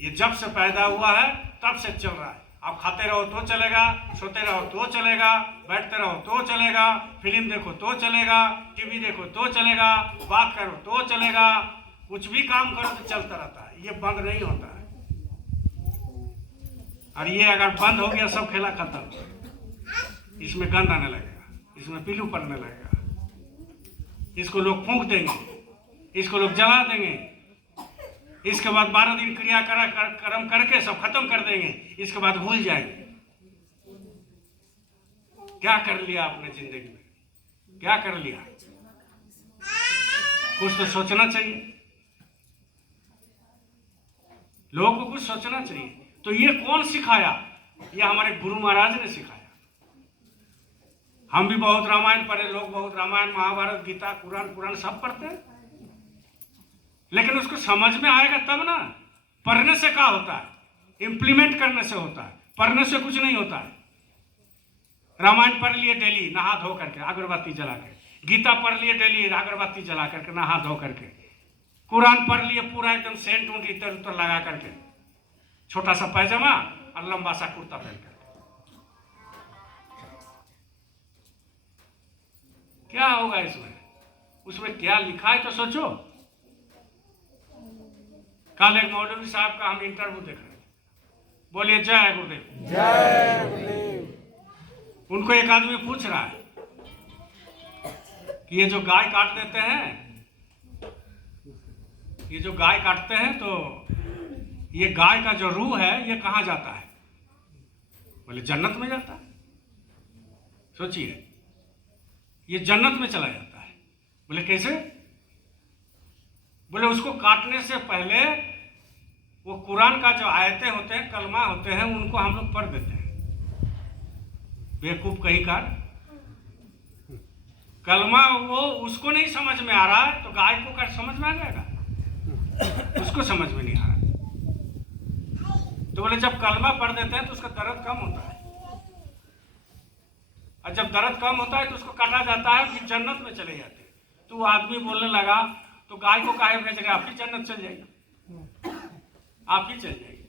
ये जब से पैदा हुआ है तब से चल रहा है। आप खाते रहो तो चलेगा, सोते रहो तो चलेगा, बैठते रहो तो चलेगा, फिल्म देखो तो चलेगा, टीवी देखो तो चलेगा, बात करो तो चलेगा, कुछ भी काम करो तो चलता रहता है, ये बंद नहीं होता है। और ये अगर बंद हो गया सब खेला खत्म, इसमें गंद आने लगेगा, इसमें पीलू पड़ने लगेगा, इसको लोग फूंक देंगे, इसको लोग जला देंगे, इसके बाद 12 दिन क्रिया कर्म करके सब खत्म कर देंगे, इसके बाद भूल जाएंगे। क्या कर लिया आपने जिंदगी में, क्या कर लिया? कुछ तो सोचना चाहिए, लोगों को कुछ सोचना चाहिए। तो ये कौन सिखाया? ये हमारे गुरु महाराज ने सिखाया। हम भी बहुत रामायण पढ़े, लोग बहुत रामायण, महाभारत, गीता, कुरान सब पढ़ते हैं, लेकिन उसको समझ में आएगा तब ना। पढ़ने से क्या होता है? इंप्लीमेंट करने से होता है, पढ़ने से कुछ नहीं होता है। रामायण पढ़ लिए डेली नहा धो करके, अगरबत्ती जला के, गीता पढ़ लिए डेली अगरबत्ती जला करके, नहा धो करके, कुरान पढ़ लिए पूरा एकदम सेंट उंट इतर उतर लगा करके, छोटा सा पैजामा और लंबा सा कुर्ता पहन करके। क्या होगा इसमें? उसमें क्या लिखा है तो सोचो। कल एक मौलवी साहब का हम इंटरव्यू देख रहे थे, बोलिए जय गुरुदेव। जय गुरुदेव। उनको एक आदमी पूछ रहा है कि ये जो गाय काट देते हैं, ये जो गाय काटते हैं तो ये गाय का जो रूह है ये कहाँ जाता है? बोले जन्नत में जाता है। सोचिए, ये जन्नत में चला जाता है। बोले कैसे? बोले उसको काटने से पहले वो कुरान का जो आयतें होते हैं, कलमा होते हैं, उनको हम लोग पढ़ देते हैं। बेवकूफ कहीं का कलमा वो उसको नहीं समझ में आ रहा है, तो गाय को क्या समझ में आ जाएगा? उसको समझ में नहीं आ रहा। तो बोले जब कलमा पढ़ देते हैं तो उसका दर्द कम होता है, और जब दर्द कम होता है तो उसको काटा जाता है, फिर जन्नत में चले जाते हैं। तो वो आदमी बोलने लगा तो गाय को काहे भेज रहे? आप ही जन्नत चल जाइए, आप ही चल जाइए,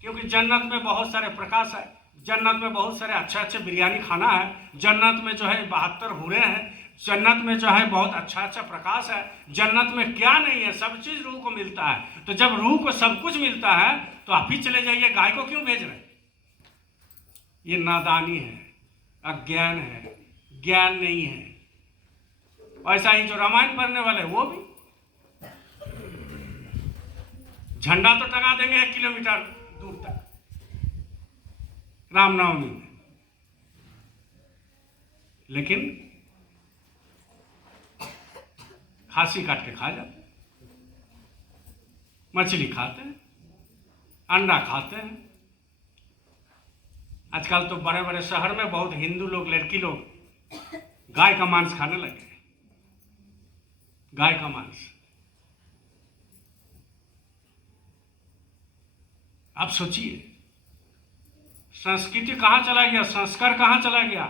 क्योंकि जन्नत में बहुत सारे प्रकाश है, जन्नत में बहुत सारे अच्छे अच्छे बिरयानी खाना है, जन्नत में जो है 72 हूरें हैं, जन्नत में जो है बहुत अच्छा अच्छा प्रकाश है, जन्नत में क्या नहीं है, सब चीज रूह को मिलता है। तो जब रूह को सब कुछ मिलता है तो आप ही चले जाइए, गाय को क्यों भेज रहे? ये नादानी है, अज्ञान है, ज्ञान नहीं है। ऐसा ही जो रामायण पढ़ने वाले वो भी झंडा तो टंगा देंगे 1 किलोमीटर दूर तक रामनवमी में, लेकिन खांसी काट के खा जाते हैं, मछली खाते हैं, अंडा खाते हैं। आजकल तो बड़े बड़े शहर में बहुत हिंदू लोग, लड़की लोग गाय का मांस खाने लगे हैं, गाय का मांस। आप सोचिए संस्कृति कहां चला गया, संस्कार कहां चला गया।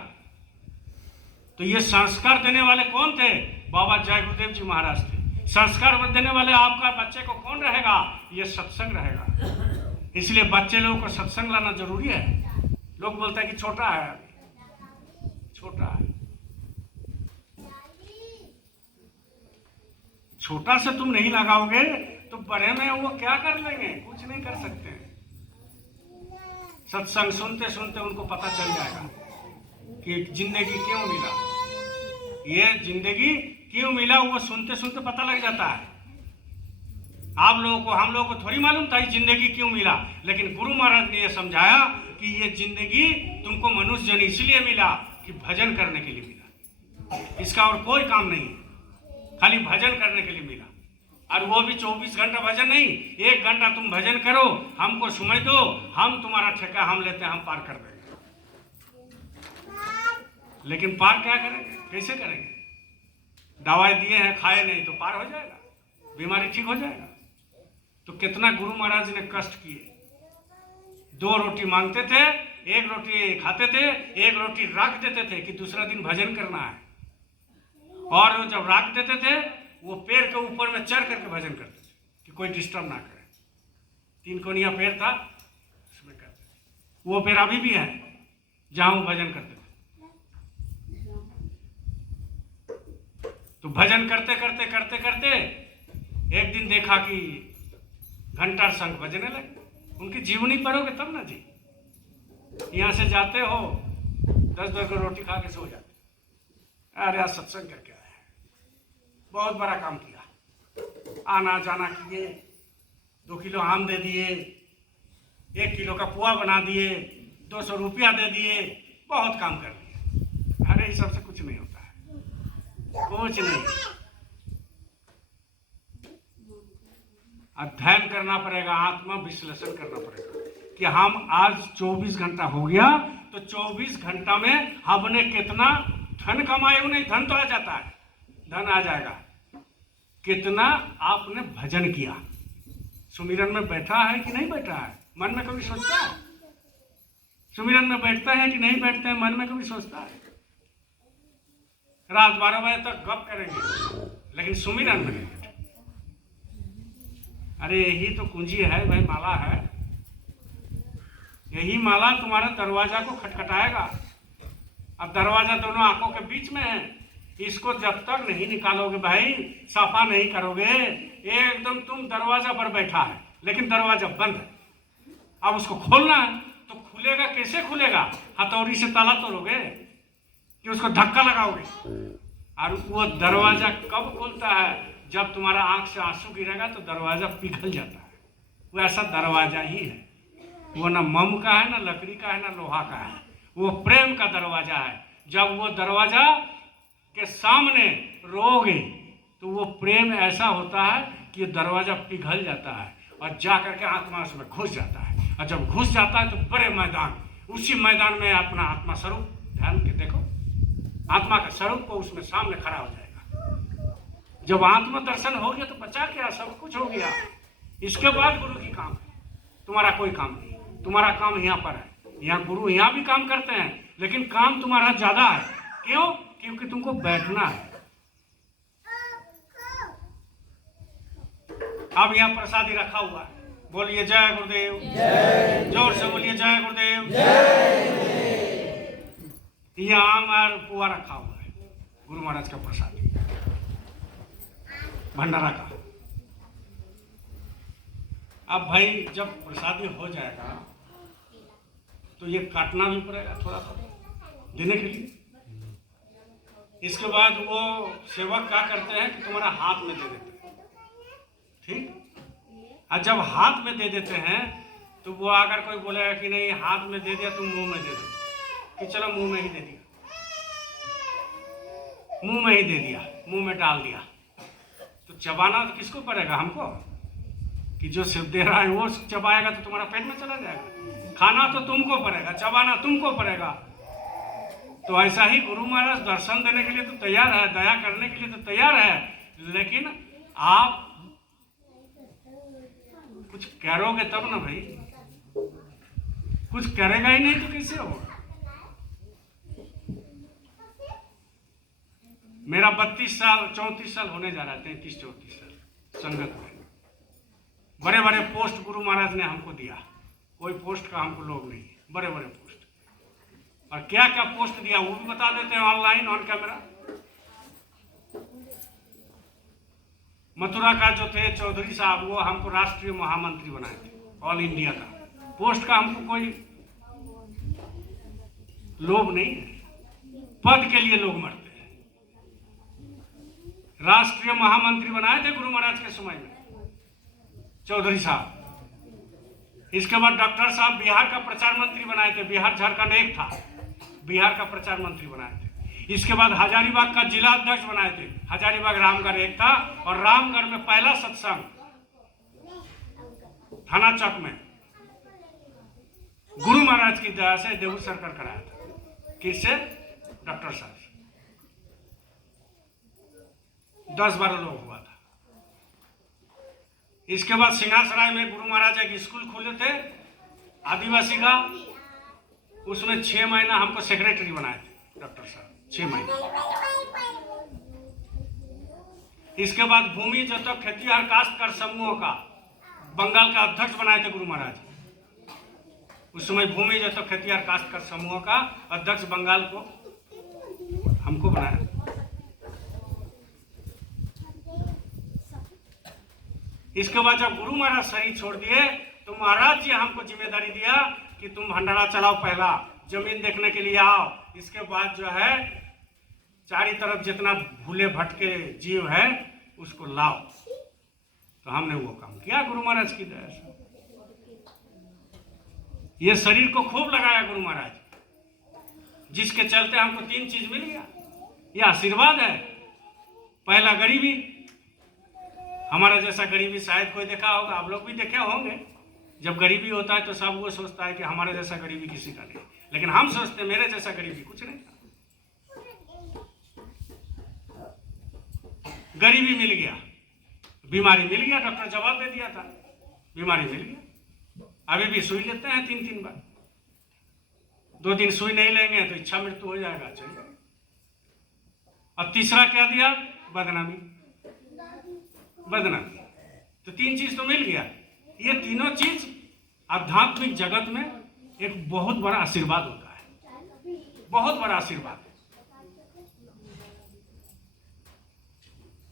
तो ये संस्कार देने वाले कौन थे? बाबा जय गुरुदेव जी महाराज थे। संस्कार देने वाले आपका बच्चे को कौन रहेगा? ये सत्संग रहेगा। इसलिए बच्चे लोगों को सत्संग लाना जरूरी है। लोग बोलते हैं कि छोटा है, अभी छोटा है। छोटा से तुम नहीं लगाओगे तो बड़े में वो क्या कर लेंगे? कुछ नहीं कर सकते। सत्संग सुनते सुनते उनको पता चल जाएगा कि जिंदगी क्यों मिला, ये जिंदगी क्यों मिला, वो सुनते सुनते पता लग जाता है। आप लोगों को, हम लोगों को थोड़ी मालूम था ये जिंदगी क्यों मिला, लेकिन गुरु महाराज ने ये समझाया कि ये जिंदगी तुमको मनुष्य जन इसलिए मिला कि भजन करने के लिए मिला, इसका और कोई काम नहीं है, खाली भजन करने के लिए मिला। और वो भी 24 घंटा भजन नहीं, 1 घंटा तुम भजन करो, हमको समय दो, हम तुम्हारा ठेका हम लेते हैं, हम पार कर देंगे। लेकिन पार क्या करेंगे, कैसे करेंगे? दवाई दिए हैं, खाए नहीं तो पार हो जाएगा, बीमारी ठीक हो जाएगा। तो कितना गुरु महाराज ने कष्ट किए। 2 रोटी मांगते थे, 1 रोटी खाते थे, 1 रोटी रख देते थे कि दूसरा दिन भजन करना है। और वो जब रख देते थे वो पेड़ के ऊपर में चढ़ करके भजन करते थे कि कोई डिस्टर्ब ना करे। 3 कोनिया पेड़ था, उसमें करते थे। वो पेड़ अभी भी है जहां वो भजन करते थे। तो भजन करते करते करते करते एक दिन देखा कि घंटा शंख बजने लगे। उनकी जीवनी पढ़ोगे तब ना जी। यहाँ से जाते हो 10-10 को रोटी खा के सो जाते, अरे आज सत्संग करके आए, बहुत बड़ा काम किया। आना जाना किए, 2 किलो आम दे दिए, 1 किलो का पुआ बना दिए, 200 रुपया दे दिए, बहुत काम कर दिए। अरे इस सबसे कुछ नहीं होता है, कुछ नहीं। अध्ययन करना पड़ेगा, आत्मा विश्लेषण करना पड़ेगा कि हम आज 24 घंटा हो गया, तो 24 घंटा में हमने कितना धन कमाए। नहीं, धन तो आ जाता है, धन आ जाएगा। कितना आपने भजन किया, सुमिरन में बैठा है कि नहीं बैठा है, मन में कभी सोचता है? सुमिरन में बैठता है कि नहीं बैठता है, मन में कभी सोचता है? रात 12 बजे तक गप करेंगे, लेकिन सुमिरन में नहीं। अरे यही तो कुंजी है भाई, माला है। यही माला तुम्हारे दरवाजा को खटखटाएगा। अब दरवाजा दोनों आंखों के बीच में है, इसको जब तक नहीं निकालोगे भाई, साफा नहीं करोगे, एकदम तुम दरवाजा पर बैठा है लेकिन दरवाजा बंद है। अब उसको खोलना है तो खुलेगा कैसे? खुलेगा हथौड़ी से ताला तोड़ोगे कि उसको धक्का लगाओगे? और वो दरवाजा कब खुलता है? जब तुम्हारा आंख से आंसू गिरेगा तो दरवाजा पिघल जाता है। वो ऐसा दरवाजा ही है। वो ना मम का है, ना लकड़ी का है, ना लोहा का है। वो प्रेम का दरवाजा है। जब वो दरवाजा के सामने रोगे तो वो प्रेम ऐसा होता है कि ये दरवाजा पिघल जाता है और जा करके आत्मा उसमें घुस जाता है, और जब घुस जाता है तो बड़े मैदान, उसी मैदान में अपना आत्मा स्वरूप ध्यान के देखो, आत्मा का स्वरूप को उसमें सामने खड़ा हो जाएगा। जब आत्मा दर्शन हो गया तो बचा क्या, सब कुछ हो गया। इसके बाद गुरु की काम है, तुम्हारा कोई काम नहीं, तुम्हारा काम यहाँ पर है। यहाँ गुरु यहाँ भी काम करते हैं, लेकिन काम तुम्हारा ज्यादा है। क्यों? क्योंकि तुमको बैठना है। अब यहाँ प्रसादी रखा हुआ है, बोलिए जय गुरुदेव, जोर से बोलिए जय गुरुदेव। यहाँ आम और पुआ रखा हुआ है, गुरु महाराज का प्रसादी, भंडारा का। अब भाई जब प्रसादी हो जाएगा तो ये काटना भी पड़ेगा थोड़ा थोड़ा देने के लिए। इसके बाद वो सेवक क्या करते हैं कि तुम्हारा हाथ में दे देते हैं, ठीक। और जब हाथ में दे देते हैं तो वो अगर कोई बोलेगा कि नहीं हाथ में दे दिया तुम मुंह में दे दो, कि चलो मुंह में ही दे दिया, मुंह में ही दे दिया, मुंह में डाल दिया, तो चबाना तो किसको पड़ेगा? हमको, कि जो सिर्फ दे रहा है वो चबाएगा तो तुम्हारा पेट में चला जाएगा। खाना तो तुमको पड़ेगा, चबाना तुमको पड़ेगा। तो ऐसा ही गुरु महाराज दर्शन देने के लिए तो तैयार है, दया करने के लिए तो तैयार है, लेकिन आप कुछ करोगे तब ना भाई, कुछ करेगा ही नहीं तो कैसे होगा। मेरा 32 साल 34 साल होने जा रहा है, 33-34 साल संगत में। बड़े बड़े पोस्ट गुरु महाराज ने हमको दिया, कोई पोस्ट का हमको लोग नहीं, बड़े बड़े पोस्ट। और क्या क्या पोस्ट दिया वो भी बता देते हैं ऑनलाइन, ऑन कैमरा। मथुरा का जो थे चौधरी साहब, वो हमको राष्ट्रीय महामंत्री बनाए थे ऑल इंडिया का। पोस्ट का हमको कोई लोभ नहीं है, पद के लिए लोग मरते हैं। राष्ट्रीय महामंत्री बनाए थे गुरु महाराज के समय में चौधरी साहब। इसके बाद डॉक्टर साहब बिहार का प्रचार मंत्री बनाए थे, बिहार झारखंड एक था, बिहार का प्रचार मंत्री बनाए थे। इसके बाद हजारीबाग का जिला अध्यक्ष बनाए थे, हजारीबाग रामगढ़ एक था, और रामगढ़ में पहला सत्संग थाना चौक में गुरु महाराज की दया से देवू सरकार कराया था। किससे? डॉक्टर साहब से। 10-12 लोग हुआ था। इसके बाद सिंहासराय में गुरु महाराज एक स्कूल खोले थे आदिवासी का, उसमें 6 महीना हमको सेक्रेटरी बनाए थे डॉक्टर साहब, 6 महीने। इसके बाद भूमि जतक खेतीहर काश्तकार समूह का बंगाल का अध्यक्ष बनाए थे गुरु महाराज। उस समय भूमि जतक खेतीहर काश्तकार समूह का अध्यक्ष बंगाल को हमको बनाया। इसके बाद जब गुरु महाराज शरीर छोड़ दिए तो महाराज जी हमको जिम्मेदारी दिया कि तुम भंडारा चलाओ, पहला जमीन देखने के लिए आओ, इसके बाद जो है चारी तरफ जितना भूले भटके जीव है उसको लाओ। तो हमने वो काम किया गुरु महाराज की दया से। ये शरीर को खूब लगाया गुरु महाराज, जिसके चलते हमको 3 चीज मिल गया। ये आशीर्वाद है। पहला गरीबी, हमारा जैसा गरीबी शायद कोई देखा होगा, आप लोग भी देखे होंगे। जब गरीबी होता है तो सब वो सोचता है कि हमारे जैसा गरीबी किसी का नहीं, लेकिन हम सोचते हैं मेरे जैसा गरीबी कुछ नहीं। गरीबी मिल गया, बीमारी मिल गया, डॉक्टर जवाब दे दिया था, बीमारी मिल गया। अभी भी सुई लेते हैं 3-3 बार, 2 दिन सुई नहीं लेंगे तो इच्छा मृत्यु हो जाएगा, चलिए। और तीसरा क्या दिया? बदनामी, बदनामी। तो 3 चीज तो मिल गया। ये तीनों चीज आध्यात्मिक जगत में एक बहुत बड़ा आशीर्वाद होता है, बहुत बड़ा आशीर्वाद।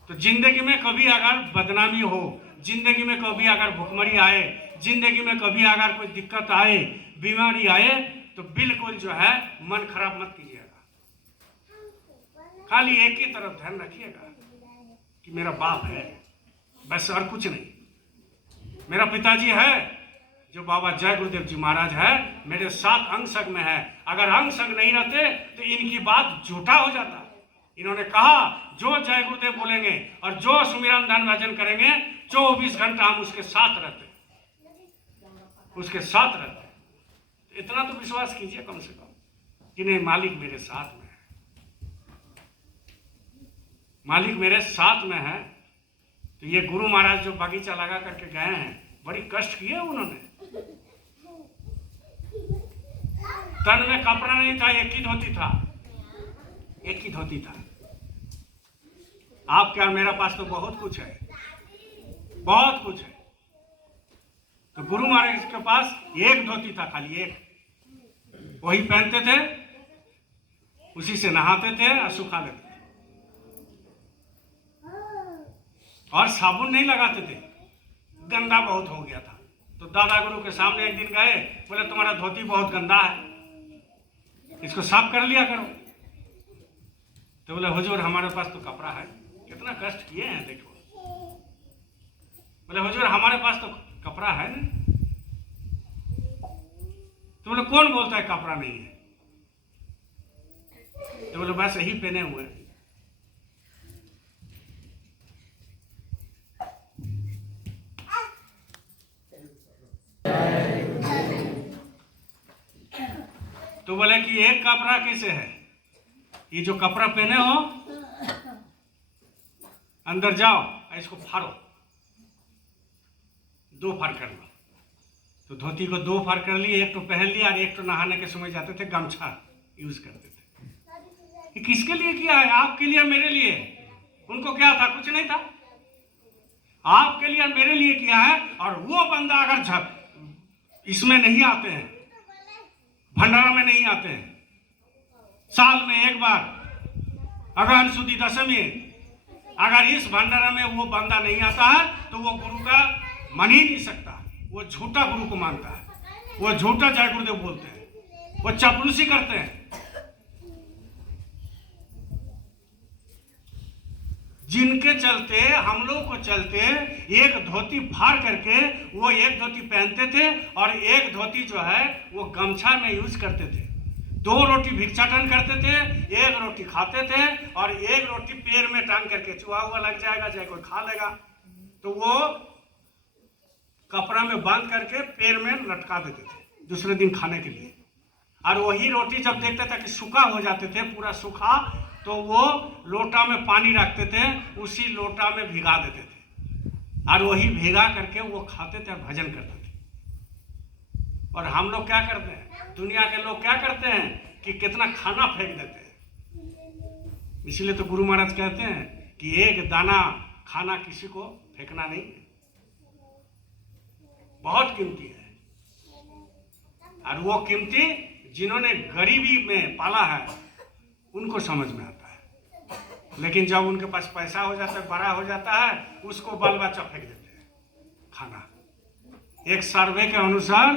तो जिंदगी में कभी अगर बदनामी हो, जिंदगी में कभी अगर भुखमरी आए, जिंदगी में कभी अगर कोई दिक्कत आए, बीमारी आए, तो बिल्कुल जो है मन खराब मत कीजिएगा। खाली एक ही तरफ ध्यान रखिएगा कि मेरा बाप है, बस, और कुछ नहीं। मेरा पिताजी है, जो बाबा जय गुरुदेव जी महाराज है मेरे साथ अंग संग में है। अगर अंग संग नहीं रहते तो इनकी बात झूठा हो जाता। इन्होंने कहा जो जय गुरुदेव बोलेंगे और जो सुमिरन ध्यान भजन करेंगे 24 घंटा हम उसके साथ रहते, उसके साथ रहते। इतना तो विश्वास कीजिए कम से कम कि नहीं, मालिक मेरे साथ में है, मालिक मेरे साथ में है। तो ये गुरु महाराज जो बगीचा लगा करके गए हैं, बड़ी कष्ट किए उन्होंने। तन में कपड़ा नहीं था, एक ही धोती था, एक ही धोती था। आप क्या, मेरा पास तो बहुत कुछ है, बहुत कुछ है। तो गुरु महाराज के पास एक धोती था, खाली एक, वही पहनते थे, उसी से नहाते थे और सुखा लेते थे, और साबुन नहीं लगाते थे, गंदा बहुत हो गया था। तो दादा गुरु के सामने एक दिन गए, बोले तुम्हारा धोती बहुत गंदा है, इसको साफ कर लिया करो। तो बोले हुजूर हमारे पास तो कपड़ा है। कितना कष्ट किए हैं देखो। बोले हुजूर हमारे पास तो कपड़ा है ना। तो बोले कौन बोलता है कपड़ा नहीं है? तो बोले बस यही पहने हुए हैं। तो बोले कि एक कपड़ा कैसे है? ये जो कपड़ा पहने हो, अंदर जाओ और इसको फाड़ो, 2 फाड़ कर लो। तो धोती को 2 फाड़ कर लिए, एक तो पहन लिया और एक तो नहाने के समय जाते थे गमछा यूज करते थे। ये किसके लिए किया है? आपके लिए, मेरे लिए। उनको क्या था? कुछ नहीं था। आपके लिए, मेरे लिए किया है। और वो बंदा अगर इसमें नहीं आते हैं, भंडारा में नहीं आते हैं, साल में एक बार अगहन सुदी दशमी, अगर इस भंडारा में वो बंदा नहीं आता है तो वो गुरु का मन ही नहीं सकता। वो झूठा गुरु को मानता है, वो झूठा जय गुरुदेव बोलते हैं, वो चापलूसी करते हैं। जिनके चलते, हम लोग को चलते, एक धोती फाड़ करके वो एक धोती पहनते थे और एक धोती जो है वो गमछा में यूज करते थे। 2 रोटी भिक्षाटन करते थे, 1 रोटी खाते थे और 1 रोटी पैर में टांग करके, चूहा हुआ लग जाएगा चाहे कोई खा लेगा तो वो कपड़ा में बांध करके पैर में लटका देते थे दूसरे दिन खाने के लिए। और वही रोटी जब देखते थे कि सूखा हो जाते थे, पूरा सूखा, तो वो लोटा में पानी रखते थे, उसी लोटा में भिगा देते थे और वही भिगा करके वो खाते थे और भजन करते थे। और हम लोग क्या करते हैं, दुनिया के लोग क्या करते हैं कि कितना खाना फेंक देते हैं। इसलिए तो गुरु महाराज कहते हैं कि एक दाना खाना किसी को फेंकना नहीं है, बहुत कीमती है। और वो कीमती जिन्होंने गरीबी में पाला है उनको समझ में आता है। लेकिन जब उनके पास पैसा हो जाता है, बड़ा हो जाता है, उसको बाल बच्चा फेंक देते हैं खाना। एक सर्वे के अनुसार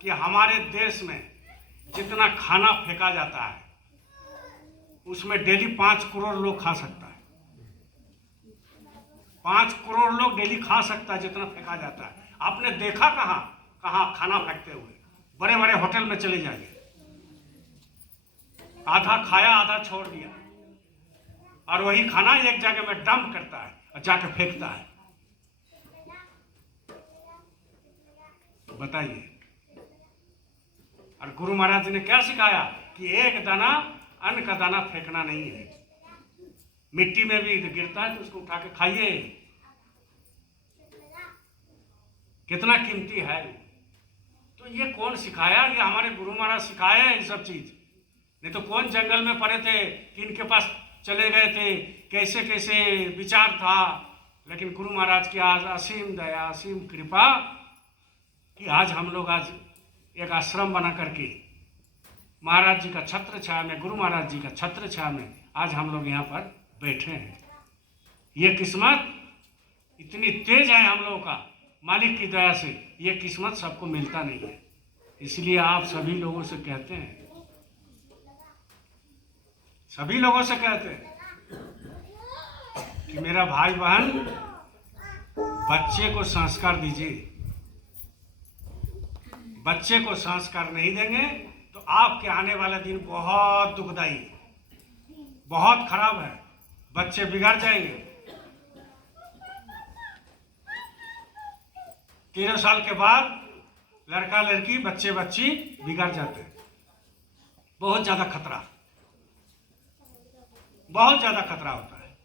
कि हमारे देश में जितना खाना फेंका जाता है उसमें डेली 5 करोड़ लोग खा सकता है। 5 करोड़ लोग डेली खा सकता है जितना फेंका जाता है। आपने देखा कहाँ खाना फेंकते हुए? बड़े बड़े होटल में चले जाइए, आधा खाया आधा छोड़ दिया, और वही खाना एक जगह में डंप करता है और जाकर फेंकता है। तो बताइए। और गुरु महाराज ने क्या सिखाया कि एक दाना अन्न का दाना फेंकना नहीं है। मिट्टी में भी गिरता है तो उसको उठा के खाइए, कितना कीमती है। तो ये कौन सिखाया? ये हमारे गुरु महाराज सिखाया है ये सब चीज। नहीं तो कौन जंगल में पड़े थे कि इनके पास चले गए थे, कैसे कैसे विचार था। लेकिन गुरु महाराज की आज असीम दया, असीम कृपा कि आज हम लोग आज एक आश्रम बना करके महाराज जी का छत्र छाया में, गुरु महाराज जी का छत्र छाया में आज हम लोग यहाँ पर बैठे हैं। ये किस्मत इतनी तेज है हम लोगों का, मालिक की दया से। ये किस्मत सबको मिलता नहीं है। इसलिए आप सभी लोगों से कहते हैं, सभी लोगों से कहते हैं कि मेरा भाई बहन बच्चे को संस्कार दीजिए। बच्चे को संस्कार नहीं देंगे तो आपके आने वाला दिन बहुत दुखदाई है, बहुत खराब है, बच्चे बिगड़ जाएंगे। 13 साल के बाद लड़का लड़की बच्चे बच्ची बिगड़ जाते हैं। बहुत ज़्यादा खतरा, बहुत ज़्यादा खतरा होता है।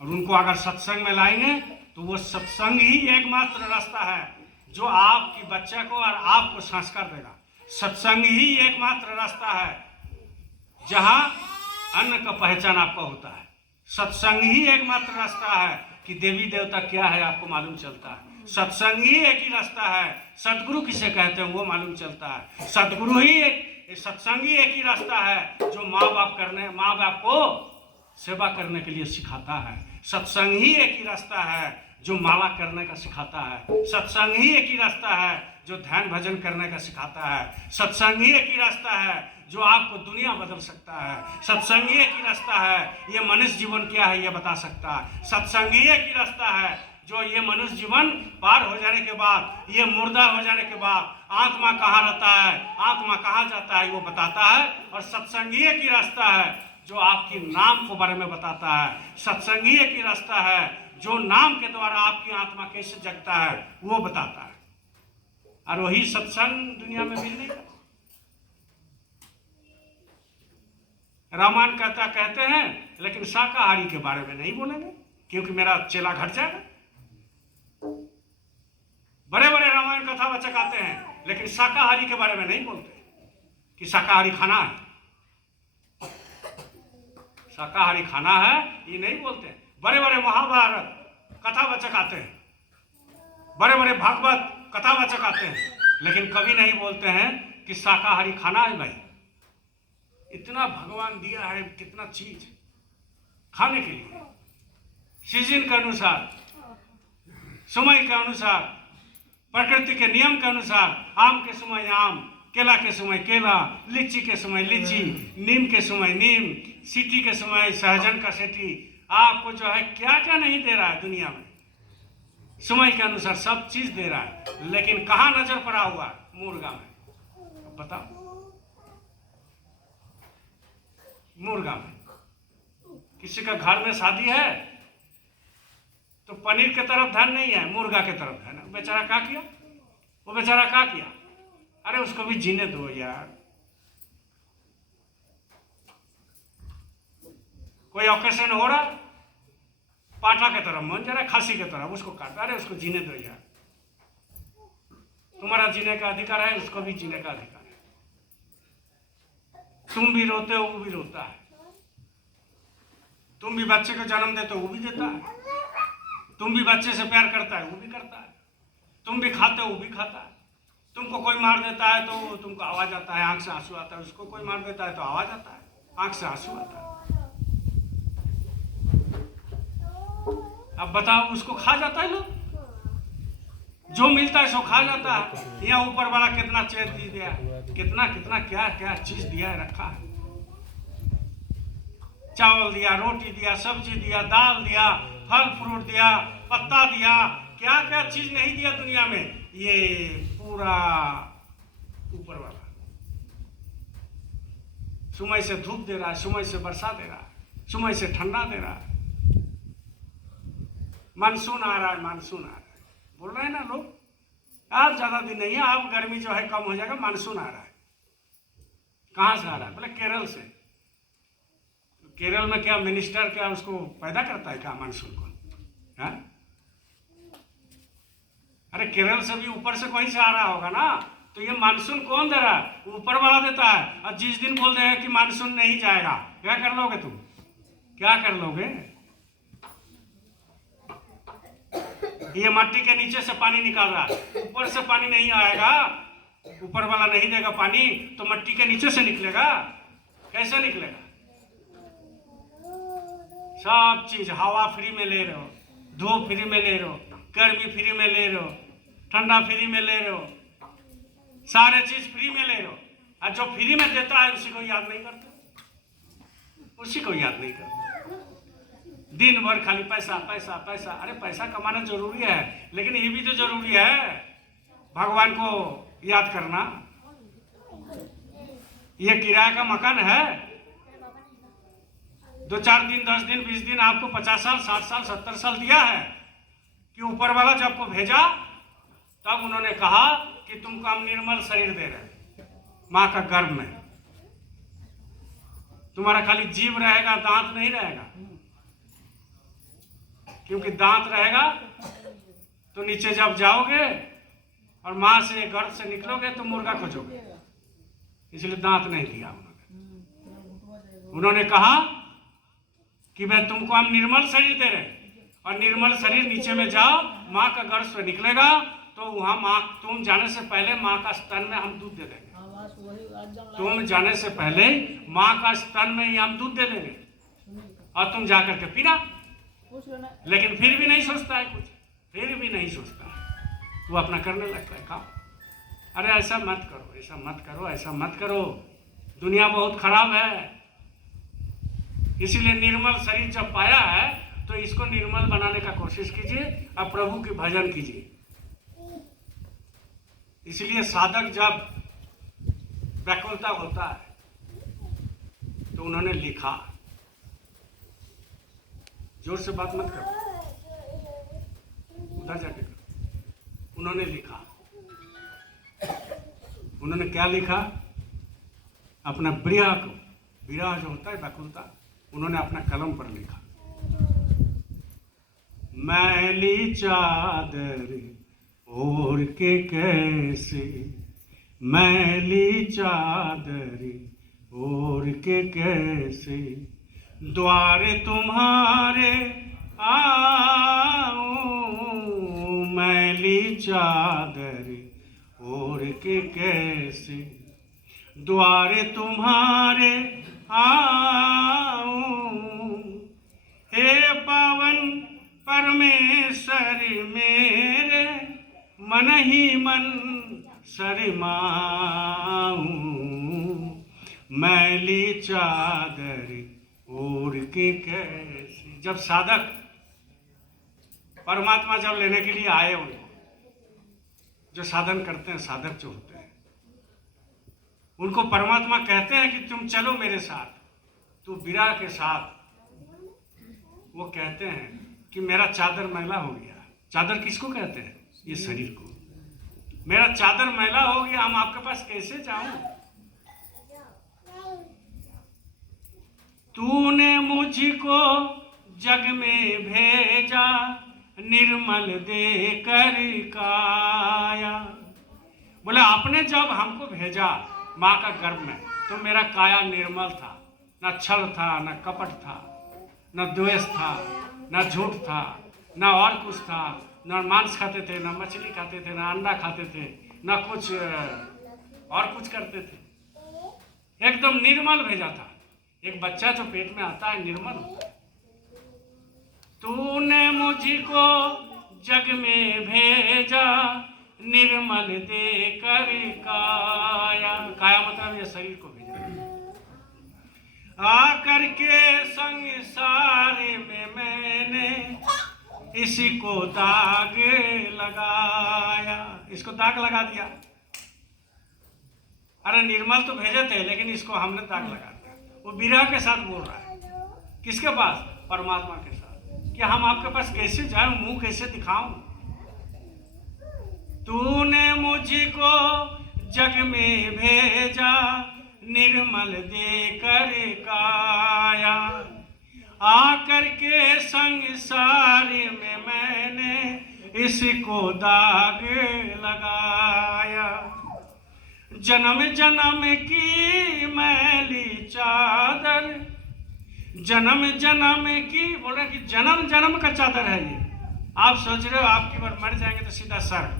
और उनको अगर सत्संग में लाएंगे तो वो सत्संग ही एकमात्र रास्ता है जो आपकी बच्चे को और आपको संस्कार देगा। सत्संग ही एकमात्र रास्ता है जहां अन्न का पहचान आपका होता है। सत्संग ही एकमात्र रास्ता है कि देवी देवता क्या है आपको मालूम चलता है। सत्संग ही एक ही रास्ता है, सदगुरु किसे कहते हैं वो मालूम चलता है। सदगुरु ही सत्संग ही एक ही रास्ता है जो माँ बाप को सेवा करने के लिए सिखाता है। सत्संग ही एक ही रास्ता है जो माला करने का सिखाता है। सत्संग ही एक ही रास्ता है जो ध्यान भजन करने का सिखाता है। सत्संग ही एक ही रास्ता है जो आपको दुनिया बदल सकता है। सत्संग ही एक ही रास्ता है ये मनुष्य जीवन क्या है ये बता सकता है। सत्संग ही एक ही रास्ता है जो ये मनुष्य जीवन पार हो जाने के बाद, ये मुर्दा हो जाने के बाद आत्मा कहाँ रहता है, आत्मा कहाँ जाता है वो बताता है। और सत्संग ही एक ही रास्ता है जो आपकी नाम के बारे में बताता है। सत्संग ही एक ही रास्ता है जो नाम के द्वारा आपकी आत्मा कैसे जगता है वो बताता है। और वही सत्संग दुनिया में मिल नहीं रहा। रामायण कहते हैं लेकिन शाकाहारी के बारे में नहीं बोलेंगे क्योंकि मेरा चेला घट जाएगा। बड़े बड़े रामायण कथा वाचक आते हैं लेकिन शाकाहारी के बारे में नहीं बोलते कि शाकाहारी खाना है, शाकाहारी खाना है ये नहीं बोलते। बड़े बड़े महाभारत कथा वाचक आते हैं, बड़े बड़े भागवत कथा वाचक आते हैं लेकिन कभी नहीं बोलते हैं कि शाकाहारी खाना है। भाई इतना भगवान दिया है, कितना चीज खाने के लिए, सीजन के अनुसार, समय के अनुसार, प्रकृति के नियम के अनुसार। आम के समय आम, केला के समय केला, लीची के समय लीची, नीम के समय नीम, सीटी के समय सहजन का सीटी। आपको जो है क्या क्या नहीं दे रहा है दुनिया में, समय के अनुसार सब चीज दे रहा है। लेकिन कहाँ नजर पड़ा हुआ मुर्गा में, बताओ। मुर्गा में किसी का घर में शादी है तो पनीर की तरफ ध्यान नहीं है, मुर्गा की तरफ ध्यान है। बेचारा क्या किया, वो बेचारा क्या किया? अरे उसको भी जीने दो यार। कोई ऑकेशन हो रहा, पाठा की तरफ मन जा रहा है, खांसी की तरफ, उसको काट, अरे उसको जीने दो यार। तुम्हारा जीने का अधिकार है, उसको भी जीने का अधिकार है। तुम भी रोते हो वो भी रोता है, तुम भी बच्चे को जन्म देते हो वो भी देता है, तुम भी बच्चे से प्यार करता है वो भी करता है, तुम भी खाते हो वो भी खाता है। तुमको कोई मार देता है तो तुमको आवाज आता है, आंख से आंसू आता है। उसको कोई मार देता है तो आवाज आता है, आंख से आंसू आता है। अब बताओ उसको खा जाता है लोग, जो मिलता है सो खा जाता है। यहाँ ऊपर वाला कितना चीज दिया, कितना कितना क्या क्या चीज दिया है, रखा है। चावल दिया, रोटी दिया, सब्जी दिया, दाल दिया, फल फ्रूट दिया, पत्ता दिया, क्या क्या चीज नहीं दिया दुनिया में। ये पूरा ऊपर वाला समय से धूप दे रहा है, समय से वर्षा दे रहा है, समय से ठंडा दे रहा है। मानसून आ रहा है, मानसून आ रहा है बोल रहे हैं ना लोग। आज ज्यादा दिन नहीं है, अब गर्मी जो है कम हो जाएगा, मानसून आ रहा है। कहाँ से आ रहा है? बोले केरल से। केरल में क्या मिनिस्टर क्या उसको पैदा करता है क्या मानसून को? है? अरे केरल से भी ऊपर से कहीं से आ रहा होगा ना। तो ये मानसून कौन दे रहा है? ऊपर वाला देता है। और जिस दिन बोल देगा कि मानसून नहीं जाएगा, क्या कर लोगे तुम? क्या कर लोगे? ये मट्टी के नीचे से पानी निकाल रहा है, ऊपर से पानी नहीं आएगा। ऊपर वाला नहीं देगा पानी तो मट्टी के नीचे से निकलेगा। कैसे निकलेगा? सब चीज हवा फ्री में ले रहे हो, धूप फ्री में ले रहे हो, गर्मी फ्री में ले रहे हो, ठंडा फ्री में ले रहे हो, सारे चीज फ्री में ले रहे हो। और जो फ्री में देता है उसी को याद नहीं करते, उसी को याद नहीं करते। दिन भर खाली पैसा पैसा पैसा। अरे पैसा कमाना जरूरी है लेकिन ये भी तो जरूरी है भगवान को याद करना। ये किराए का मकान है। 2-4 दिन, 10 दिन, 20 दिन आपको 50 साल, 60 साल, 70 साल दिया है कि ऊपर वाला जब आपको भेजा तब उन्होंने कहा कि तुमको हम निर्मल शरीर दे रहे हैं माँ का गर्भ में। तुम्हारा खाली जीभ रहेगा, दांत नहीं रहेगा, क्योंकि दांत रहेगा तो नीचे जब जाओगे और माँ से गर्भ से निकलोगे तो मुर्गा खोजोगे, इसलिए दांत नहीं दिया उन्होंने कहा कि भाई तुमको हम निर्मल शरीर दे रहे हैं, और निर्मल शरीर नीचे में जाओ, माँ का गर्भ से निकलेगा तो वहां माँ, तुम जाने से पहले माँ का स्तन में हम दूध दे देंगे। तुम जाने से पहले माँ का स्तन में ही हम दूध दे देंगे और तुम जाकर के पीना। लेकिन फिर भी नहीं सोचता है कुछ, फिर भी नहीं सोचता है, वो अपना करने लगता है काम। अरे ऐसा मत करो, ऐसा मत करो, ऐसा मत करो, दुनिया बहुत खराब है। इसीलिए निर्मल शरीर जब पाया है तो इसको निर्मल बनाने का कोशिश कीजिए और प्रभु की भजन कीजिए। इसलिए साधक जब व्याकुलता होता है तो उन्होंने लिखा, जोर से बात मत करो, उधर जाके करो। उन्होंने लिखा, उन्होंने क्या लिखा? अपना विरह को, विरह जो होता है व्याकुलता, उन्होंने अपना कलम पर लिखा। मैली चादर ओढ़ के कैसे, मैली चादर ओढ़ के कैसे द्वारे तुम्हारे आऊं, मैली चादर ओढ़ के कैसे द्वारे तुम्हारे आऊं, हे पावन परमेश्वर मेरे मन ही मन शर्माऊं, मैली चादर ओढ़ के कैसे। जब साधक परमात्मा जब लेने के लिए आए, उनको जो साधन करते हैं, साधक जो होते हैं, उनको परमात्मा कहते हैं कि तुम चलो मेरे साथ, तू विरह के साथ। वो कहते हैं कि मेरा चादर मैला हो गया। चादर किसको कहते हैं? ये शरीर को। मेरा चादर मैला हो गया, हम आपके पास कैसे जाऊं? तूने मुझको जग में भेजा निर्मल देकर काया। बोले आपने जब हमको भेजा माँ का गर्भ में तो मेरा काया निर्मल था, न छल था, न कपट था, न द्वेष था, न झूठ था, न और कुछ था, न मांस खाते थे, न मछली खाते थे, न अंडा खाते थे, न कुछ और कुछ करते थे। एकदम निर्मल भेजा था। एक बच्चा जो पेट में आता है निर्मल होता है। तूने मुझको जग में भेजा निर्मल देकर काया। काया मतलब ये शरीर को भेजा। आकर के संसार में मैंने इसी को दाग लगाया। इसको दाग लगा दिया। अरे निर्मल तो भेजे थे, लेकिन इसको हमने दाग लगा दिया। वो विरह के साथ बोल रहा है। किसके पास? परमात्मा के साथ। कि हम आपके पास कैसे जाएं, मुंह कैसे दिखाऊं? तूने मुझको जग में भेजा निर्मल देकर काया। आकर के संसार में मैंने इसको दाग लगाया। जन्म जन्म की मैली चादर, जन्म जन्म की, बोल रहे कि जन्म जन्म का चादर है ये। आप सोच रहे हो आपकी बार मर जाएंगे तो सीधा स्वर्ग।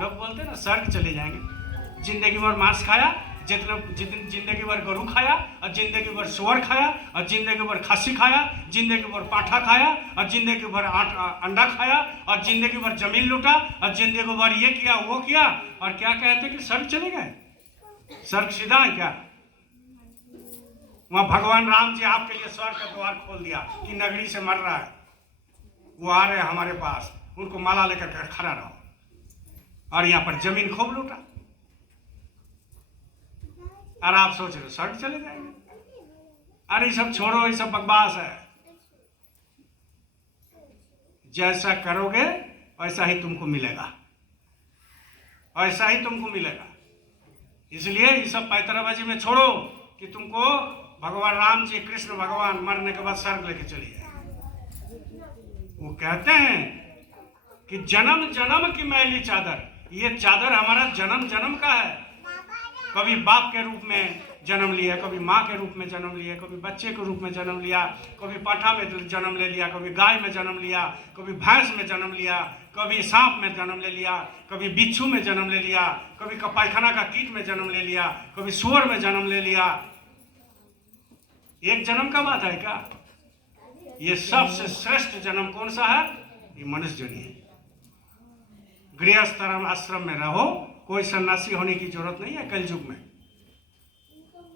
लोग बोलते हैं ना स्वर्ग चले जाएंगे। जिंदगी भर मांस खाया, जिंदगी भर गरू खाया, और जिंदगी भर सुअर खाया, और जिंदगी भर खस्सी खाया, जिंदगी भर पाठा खाया, और जिंदगी भर अंडा खाया, और जिंदगी भर जमीन लूटा, और जिंदगी भर ये किया वो किया, और क्या कहते कि स्वर्ग चले गए? स्वर्ग सीधा है क्या? वहां भगवान राम जी आपके लिए स्वर्ग का द्वार खोल दिया कि नगरी से मर रहा है, वो आ रहे हैं हमारे पास, उनको माला लेकर खड़ा रहो। और यहाँ पर जमीन खूब लूटा। और आप सोच रहे स्वर्ग चले जाएंगे। अरे सब छोड़ो, ये सब बकवास है। जैसा करोगे वैसा ही तुमको मिलेगा, ऐसा ही तुमको मिलेगा। इसलिए ये सब पैतराबाजी में छोड़ो कि तुमको भगवान राम जी कृष्ण भगवान मरने के बाद स्वर्ग लेके चले जाए। वो कहते हैं कि जन्म जन्म की मैली चादर, ये चादर हमारा जन्म जन्म का है। कभी बाप के रूप में जन्म लिया, कभी माँ के रूप में जन्म लिया, कभी बच्चे के रूप में जन्म लिया, कभी पाठा में जन्म ले लिया, कभी गाय में जन्म लिया, कभी भैंस में जन्म लिया, कभी सांप में जन्म ले लिया, कभी बिच्छू में जन्म ले लिया, कभी पायखाना का कीट में जन्म ले लिया, कभी सुअर में जन्म ले लिया। एक जन्म का बात है क्या? ये सबसे श्रेष्ठ जन्म कौन सा है? ये मनुष्य जन्म है। गृहस्थ आश्रम में रहो, कोई सन्यासी होने की जरूरत नहीं है। कलयुग में,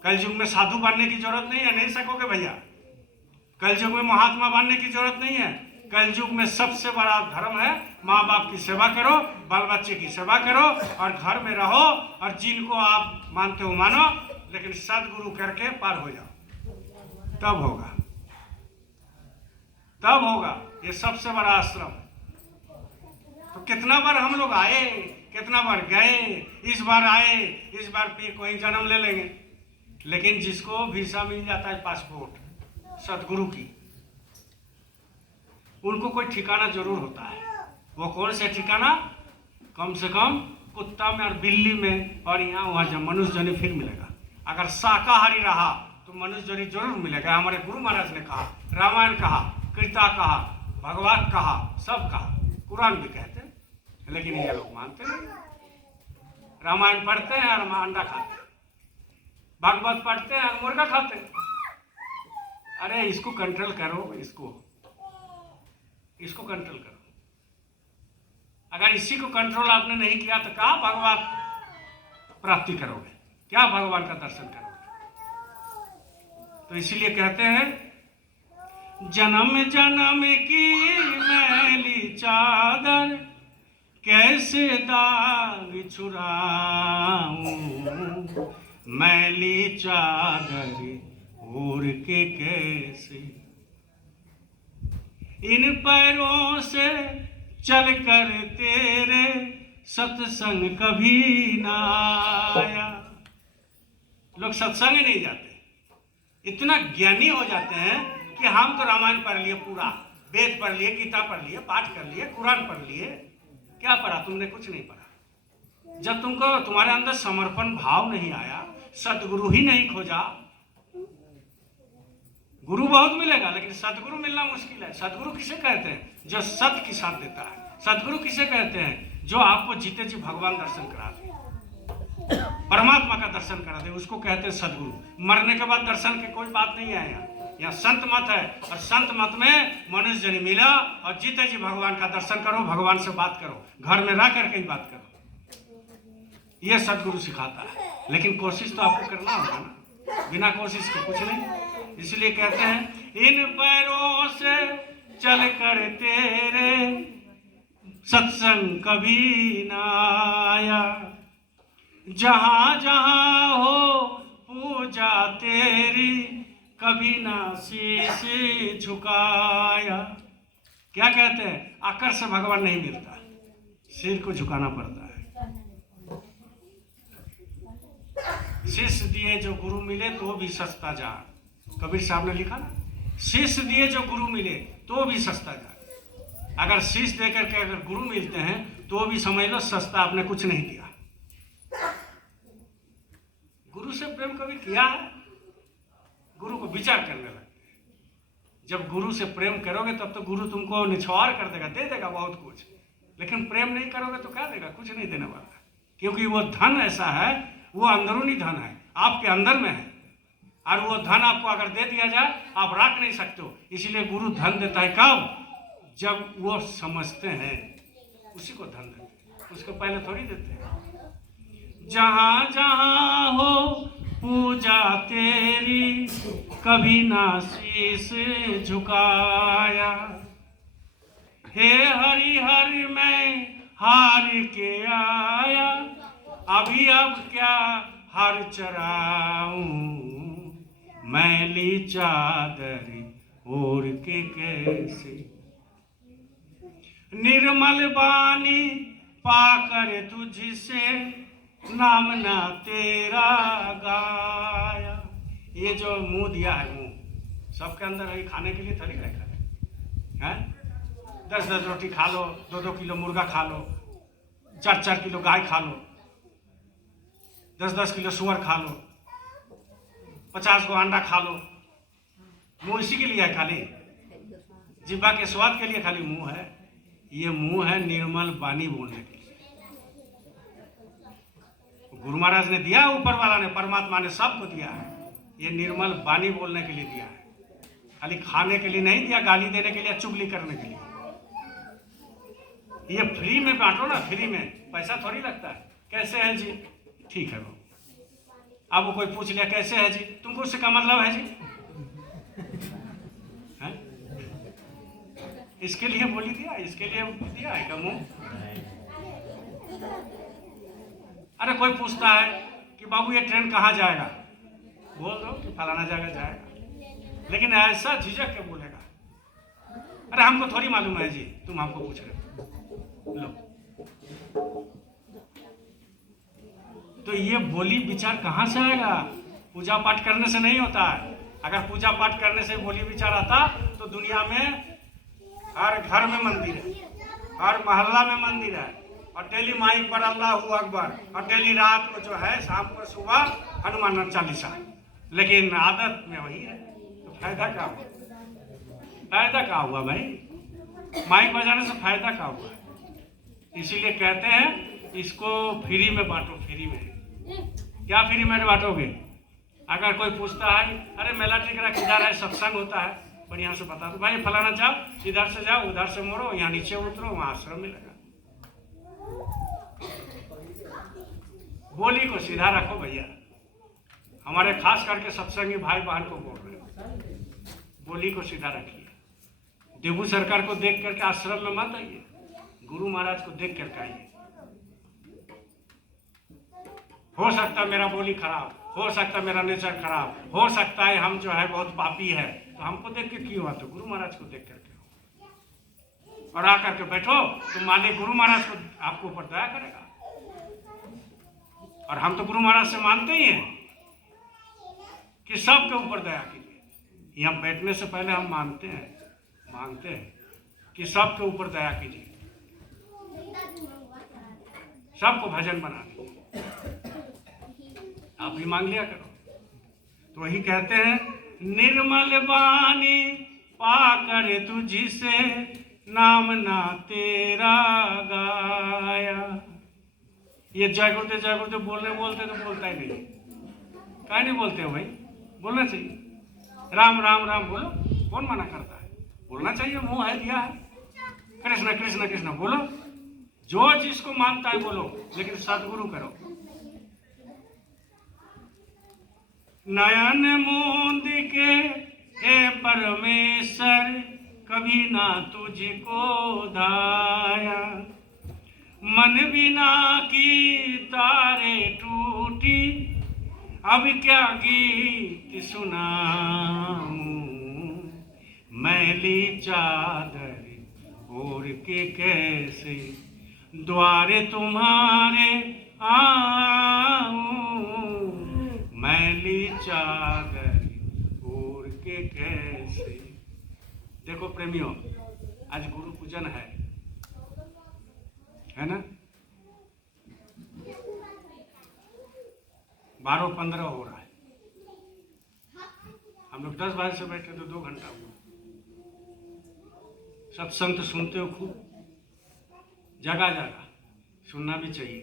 कलयुग में साधु बनने की जरूरत नहीं है, नहीं सकोगे भैया। कलयुग में महात्मा बनने की जरूरत नहीं है। कलयुग में सबसे बड़ा धर्म है माँ बाप की सेवा करो, बाल बच्चे की सेवा करो और घर में रहो, और जिनको आप मानते हो मानो, लेकिन सदगुरु करके पार हो जाओ, तब होगा, तब होगा। ये सबसे बड़ा आश्रम। तो कितना बार हम लोग आए, कितना बार गए, इस बार आए, इस बार फिर कोई जन्म ले लेंगे। लेकिन जिसको वीसा मिल जाता है, पासपोर्ट सदगुरु की, उनको कोई ठिकाना जरूर होता है। वो कौन सा ठिकाना? कम से कम कुत्ता में और बिल्ली में, और यहाँ वहाँ जब मनुष्य जन्म फिर मिलेगा। अगर शाकाहारी रहा तो मनुष्य जन्म जरूर मिलेगा। हमारे गुरु महाराज ने कहा, रामायण कहा, गीता कहा, भगवत कहा, सब कहा, कुरान भी कहते हैं, लेकिन ये लोग मानते नहीं। रामायण पढ़ते हैं और अंडा खाते हैं, भागवत पढ़ते हैं और मुर्गा खाते हैं। अरे इसको कंट्रोल करो, इसको कंट्रोल करो। अगर इसी को कंट्रोल आपने नहीं किया तो क्या भगवान प्राप्ति करोगे, क्या भगवान का दर्शन करोगे? तो इसीलिए कहते हैं, जन्म जन्म की मैली चादर कैसे दाग छुड़ाऊं, मैली चादर ओढ़ के कैसे, इन पैरों से चल कर तेरे सत्संग कभी ना आया। लोग सत्संग ही नहीं जाते, इतना ज्ञानी हो जाते हैं कि हम तो रामायण पढ़ लिए, पूरा वेद पढ़ लिए, गीता पढ़ लिए, पाठ कर लिए, कुरान पढ़ लिए। क्या पढ़ा? तुमने कुछ नहीं पढ़ा। जब तुमको तुम्हारे अंदर समर्पण भाव नहीं आया, सदगुरु ही नहीं खोजा। गुरु बहुत मिलेगा, लेकिन सदगुरु मिलना मुश्किल है। सदगुरु किसे कहते हैं? जो सत्य की साथ देता है। सदगुरु किसे कहते हैं? जो आपको जीते जी भगवान दर्शन करा दे, परमात्मा का दर्शन करा दे, उसको कहते हैं सदगुरु। मरने के बाद दर्शन की कोई बात नहीं है। यहाँ संत मत है, और संत मत में मनुष्य जन्म मिला और जीते जी भगवान का दर्शन करो, भगवान से बात करो, घर में रह करके ही बात करो। ये सदगुरु सिखाता है। लेकिन कोशिश तो आपको करना होगा ना, बिना कोशिश के कुछ नहीं। इसलिए कहते हैं, इन पैरों से चल कर तेरे सत्संग कभी ना आया, जहां जहां हो पूजा तेरी कभी ना शीश झुकाया। क्या कहते हैं? आकर से भगवान नहीं मिलता, सिर को झुकाना पड़ता है। शिष्य दिए जो गुरु मिले तो भी सस्ता जा, कबीर साहब ने लिखा ना, शिष्य दिए जो गुरु मिले तो भी सस्ता जा। अगर शिष्य देकर के अगर गुरु मिलते हैं तो भी समझ लो सस्ता, आपने कुछ नहीं दिया। गुरु से प्रेम कभी किया है? गुरु को विचार करने लगते हैं। जब गुरु से प्रेम करोगे तब तो गुरु तुमको निछावर कर देगा, दे देगा बहुत कुछ। लेकिन प्रेम नहीं करोगे तो क्या देगा? कुछ नहीं देने वाला। क्योंकि वो धन ऐसा है, वो अंदरूनी धन है, आपके अंदर में है, और वो धन आपको अगर दे दिया जाए आप रख नहीं सकते हो। इसलिए गुरु धन देता है कब? जब वो समझते हैं, उसी को धन देते हैं, उसको पहले थोड़ी देते हैं। जहाँ जहाँ हो पूजा तेरी कभी ना शीश झुकाया, हे हरि हरि मैं हार के आया, अभी अब क्या हार चराऊं, मैली चादर ओढ़ के कैसे, निर्मल बानी पाकर तुझसे नाम ना तेरा गाया। ये जो मुंह दिया है, मुंह सबके अंदर है, खाने के लिए थोड़ी रखा है। 10-10 रोटी खा लो, 2-2 किलो मुर्गा खा लो, 4-4 किलो गाय खा लो, 10-10 किलो सुअर खा लो, 50 गो अंडा खा लो। मुंह इसी के लिए है, खाली जिब्बा के स्वाद के लिए खाली मुंह है। ये मुंह है निर्मल वाणी बोलने के लिए। गुरु महाराज ने दिया, ऊपर वाला ने, परमात्मा ने सबको दिया है। ये निर्मल वाणी बोलने के लिए दिया है, खाली खाने के लिए नहीं दिया, गाली देने के लिए, चुगली करने के लिए। ये फ्री में बांटो ना, फ्री में, पैसा थोड़ी लगता है। कैसे है जी? ठीक है वो। अब वो कोई पूछ लिया कैसे है जी, तुमको उससे क्या मतलब है जी? है? इसके लिए बोली दिया, इसके लिए दिया है क्या मुंह? अरे कोई पूछता है कि बाबू ये ट्रेन कहाँ जाएगा, बोल दो कि फलाना जगह जाएगा, लेकिन ऐसा झिझक के बोलेगा, अरे हमको थोड़ी मालूम है जी, तुम हमको पूछ रहे हो। लो, तो ये बोली विचार कहाँ से आएगा? पूजा पाठ करने से नहीं होता है। अगर पूजा पाठ करने से बोली विचार आता तो दुनिया में हर घर में मंदिर है, हर मोहल्ला में मंदिर है, और डेली माइक पर अल्लाहू अकबर, और डेली रात को जो है शाम को सुबह हनुमान चालीसा। लेकिन आदत में वही है, तो फायदा क्या हुआ? फायदा क्या हुआ भाई? माइक बजाने से फायदा क्या हुआ? इसीलिए कहते हैं इसको फ्री में बांटो। फ्री में क्या फ्री में बांटोगे? अगर कोई पूछता है अरे मेला टिकरा किधर है, सत्संग होता है, बढ़िया से बता दो भाई, फलाना जाओ, इधर से जाओ, उधर से मोड़ो, यहाँ नीचे उतरो, वहाँ आश्रम मिलेगा। बोली को सीधा रखो भैया। हमारे खास करके सत्संगी भाई बहन को बोल रहे हैं, बोली को सीधा रखिए। देवू सरकार को देख करके आश्रम में मत आइए, गुरु महाराज को देख करके आइए। हो सकता है मेरा बोली खराब, हो सकता है मेरा नेचर खराब, हो सकता है हम जो है बहुत पापी है, तो हमको देख के क्यों आते? गुरु महाराज को देख करके और आकर के बैठो, तो माने गुरु महाराज को आपको ऊपर दया करेगा। और हम तो गुरु महाराज से मानते ही हैं कि सबके ऊपर दया कीजिए। यहाँ बैठने से पहले हम मानते हैं कि सबके ऊपर दया कीजिए, सबको भजन बना दीजिए। आप भी मांग लिया करो। तो वही कहते हैं, निर्मल वाणी पाकर तुझसे नाम ना तेरा गाया। ये जय गुरुदेव बोलते तो बोलता ही नहीं। काहे नहीं बोलते हो भाई? बोलना चाहिए। राम राम राम बोलो, कौन मना करता है? बोलना चाहिए, मुंह है दिया है। कृष्ण कृष्ण कृष्ण बोलो, जो जिसको मानता है बोलो, लेकिन सदगुरु करो। नयन मूंद के हे परमेश्वर, कभी ना तुझको धाया, मन बिना की तारे टूटी, अब क्या गीत सुनाऊं, मैली चादर ओढ़ के कैसे द्वारे तुम्हारे आऊं, मैली चादर ओढ़ के कैसे। देखो प्रेमियों, आज गुरु पूजन है ना? 12-15 हो रहा है। हम लोग 10 बजे से बैठे तो 2 घंटा हुआ। सत्संग तो सुनते हो खूब, जगह जगह सुनना भी चाहिए।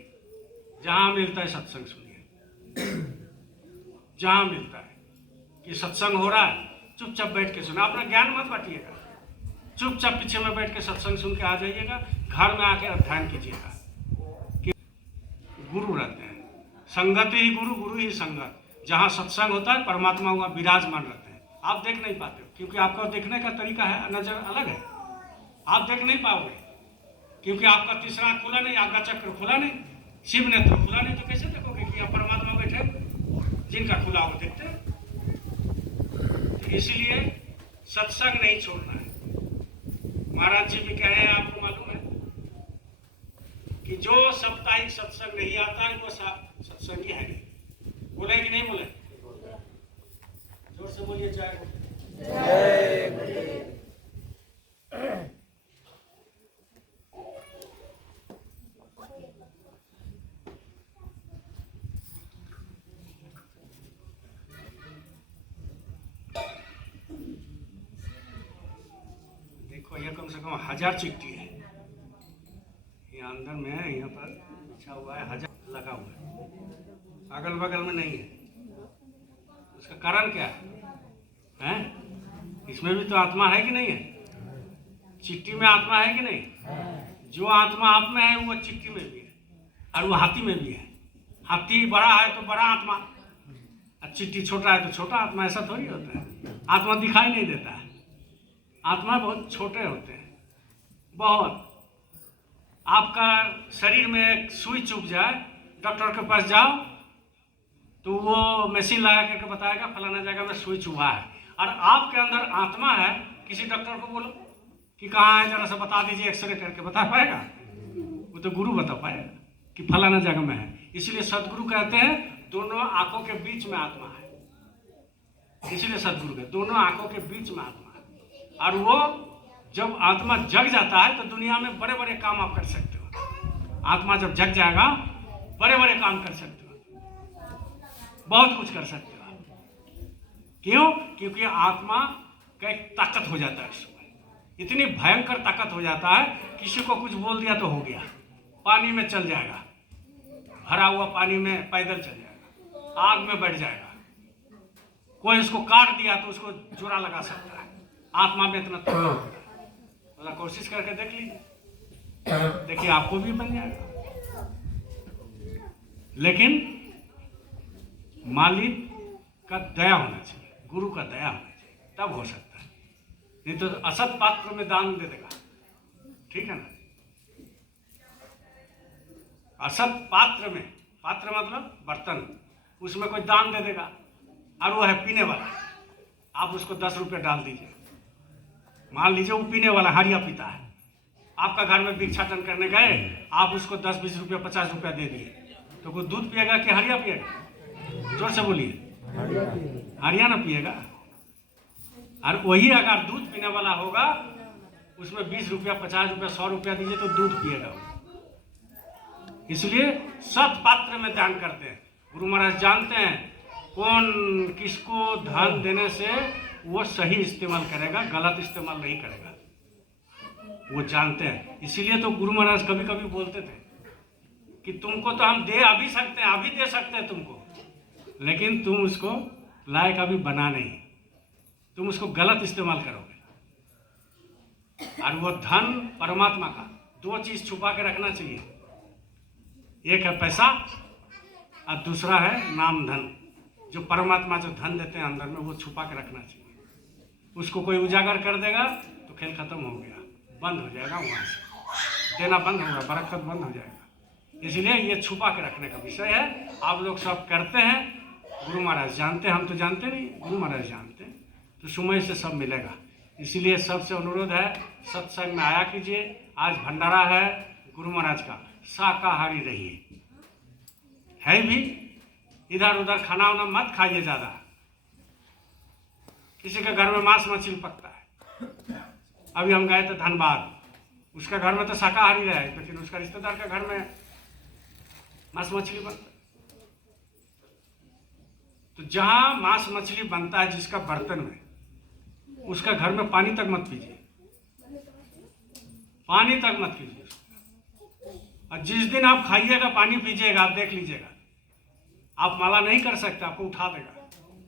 जहाँ मिलता है सत्संग सुनिए। जहाँ मिलता है कि सत्संग हो रहा है, चुपचाप बैठ के सुना। अपना ज्ञान मत बांटिएगा, चुपचाप पीछे में बैठ के सत्संग सुन के आ जाइएगा। घर में आके अध्ययन कीजिएगा कि गुरु रहते हैं, संगत ही गुरु, गुरु ही संगत। जहाँ सत्संग होता है परमात्मा वहाँ विराजमान रहते हैं। आप देख नहीं पाते हो, क्योंकि आपका देखने का तरीका है, नजर अलग है। आप देख नहीं पाओगे क्योंकि आपका तीसरा आँख खुला नहीं, आपका चक्र खुला नहीं, शिव ने तो खुला नहीं, तो कैसे देखोगे कि यहाँ परमात्मा बैठे? जिनका खुला वो देखते हैं। तो इसीलिए सत्संग नहीं छोड़ना है। महाराज जी भी कहे हैं, आपको मालूम है कि जो साप्ताहिक सत्संग नहीं आता है वो सत्संगी है नहीं। बोले कि नहीं बोले? जोर से बोलिए जय गुरुदेव। जय गुरुदेव। देखो ये कम से कम 1000 चिट्ठी है यहाँ अंदर में, यहाँ पर बिछा हुआ है, 1000 लगा हुआ है, अगल बगल में नहीं है। उसका कारण क्या है? इसमें भी तो आत्मा है कि नहीं है? चिट्ठी में आत्मा है कि नहीं? जो आत्मा आप में है वो चिट्ठी में भी है, और वो हाथी में भी है। हाथी बड़ा है तो बड़ा आत्मा, और चिट्ठी छोटा है तो छोटा आत्मा। ऐसा थोड़ी होता है। आत्मा दिखाई नहीं देता है, आत्मा बहुत छोटे होते हैं, बहुत। आपका शरीर में एक सुई चुभ जाए, डॉक्टर के पास जाओ तो वो मशीन लगा करके बताएगा फलाना जगह में सुई चुभा है। और आपके अंदर आत्मा है, किसी डॉक्टर को बोलो कि कहाँ है, जरा सा बता दीजिए, एक्सरे करके बता पाएगा? वो तो गुरु बता पाएगा कि फलाना जगह में है। इसलिए सदगुरु कहते हैं दोनों आंखों के बीच में आत्मा है। इसलिए सदगुरु कहते दोनों आंखों के बीच में आत्मा है। और वो जब आत्मा जग जाता है तो दुनिया में बड़े बड़े काम आप कर सकते हो। आत्मा जब जग जाएगा बड़े बड़े काम कर सकते हो, बहुत कुछ कर सकते हो। क्यों? क्योंकि आत्मा का एक ताकत हो जाता है उस समय, इतनी भयंकर ताकत हो जाता है, किसी को कुछ बोल दिया तो हो गया। पानी में चल जाएगा, भरा हुआ पानी में पैदल चल जाएगा, आग में बैठ जाएगा। कोई उसको काट दिया तो उसको जोड़ा लगा सकता है। आत्मा में इतना ताकत होता है। थोड़ा कोशिश करके देख लीजिए, देखिए आपको भी बन जाएगा। लेकिन मालिक का दया होना चाहिए, गुरु का दया होना चाहिए, तब हो सकता है। नहीं तो असत पात्र में दान दे देगा, ठीक है ना? असत पात्र में, पात्र मतलब बर्तन, उसमें कोई दान दे देगा और वो है पीने वाला, आप उसको 10 रुपये डाल दीजिए। मान लीजिए वो पीने वाला हरिया पीता है, आपका घर में भिक्षाटन करने गए, आप उसको 10-20 रुपये 50 रुपया दे दिए, तो वो दूध पिएगा कि हरिया पिएगा? जोर से बोलिए। हरिया ना पिएगा। और वही अगर दूध पीने वाला होगा, उसमें 20 रुपया 50 रुपया 100 रुपया दीजिए तो दूध पिएगा। इसलिए सत पात्र में दान करते हैं। गुरु महाराज जानते हैं कौन किसको धन देने से वो सही इस्तेमाल करेगा, गलत इस्तेमाल नहीं करेगा, वो जानते हैं। इसीलिए तो गुरु महाराज कभी कभी बोलते थे कि तुमको तो हम दे अभी सकते हैं, अभी दे सकते हैं तुमको, लेकिन तुम उसको लायक अभी बना नहीं, तुम उसको गलत इस्तेमाल करोगे। और वो धन परमात्मा का 2 चीज छुपा के रखना चाहिए, एक है पैसा और दूसरा है नाम धन। जो परमात्मा जो धन देते हैं अंदर में, वो छुपा के रखना चाहिए। उसको कोई उजागर कर देगा तो खेल खत्म हो गया, बंद हो जाएगा, वहाँ से देना बंद होगा, बरकत बंद हो जाएगा। इसलिए ये छुपा के रखने का विषय है। आप लोग सब करते हैं, गुरु महाराज जानते हैं, हम तो जानते नहीं, गुरु महाराज जानते हैं, तो समय से सब मिलेगा। इसीलिए सबसे अनुरोध है, सत्संग में आया कीजिए। आज भंडारा है गुरु महाराज का, शाकाहारी रहिए। है भी इधर उधर खाना वाना मत खाइए ज़्यादा। किसी के घर में मांस मछली पकता है, अभी हम गए थे धनबाद, उसका घर में तो शाकाहारी रहे, लेकिन उसका रिश्तेदार के घर में मांस मछली बनता है। तो जहाँ मांस मछली बनता है जिसका बर्तन में, उसका घर में पानी तक मत पीजिए, पानी तक मत पीजिए। और जिस दिन आप खाइएगा पानी पीजिएगा, आप देख लीजिएगा, आप माला नहीं कर सकते, आपको उठा देगा।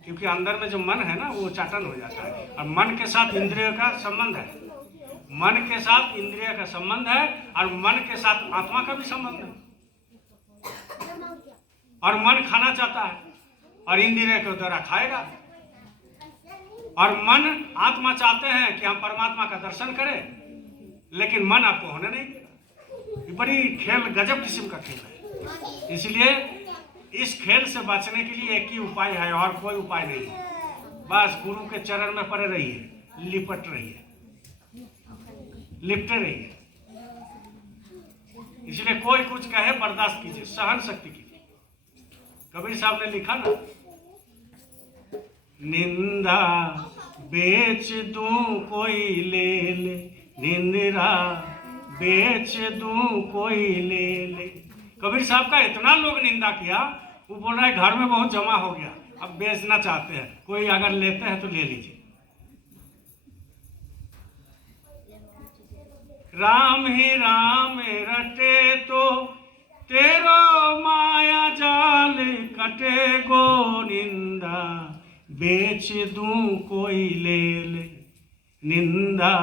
क्योंकि अंदर में जो मन है ना, वो चाटन हो जाता है। और मन के साथ इंद्रिय का संबंध है, मन के साथ इंद्रिय का संबंध है, और मन के साथ आत्मा का भी संबंध है। और मन खाना चाहता है और इंद्रिय के द्वारा खाएगा। और मन आत्मा चाहते हैं कि हम परमात्मा का दर्शन करें, लेकिन मन आपको होने नहीं देगा। ऊपरी खेल गजब किस्म का खेल है। इसलिए इस खेल से बचने के लिए एक ही उपाय है और कोई उपाय नहीं है। बस गुरु के चरण में पड़े रहिए, लिपट रहिए, लिपटे रहिए। इसलिए कोई कुछ कहे बर्दाश्त कीजिए, सहन शक्ति कीजिए। कबीर साहब ने लिखा ना, निंदा बेच दूं कोई ले ले, निंदा बेच दूं कोई ले ले। कबीर साहब का इतना लोग निंदा किया, वो बोल रहा है घर में बहुत जमा हो गया, अब बेचना चाहते हैं, कोई अगर लेते हैं तो ले लीजिए। राम ही राम रटे तो तेरो माया जाल कटे गो, निंदा बेच दूं कोई ले ले, निंदा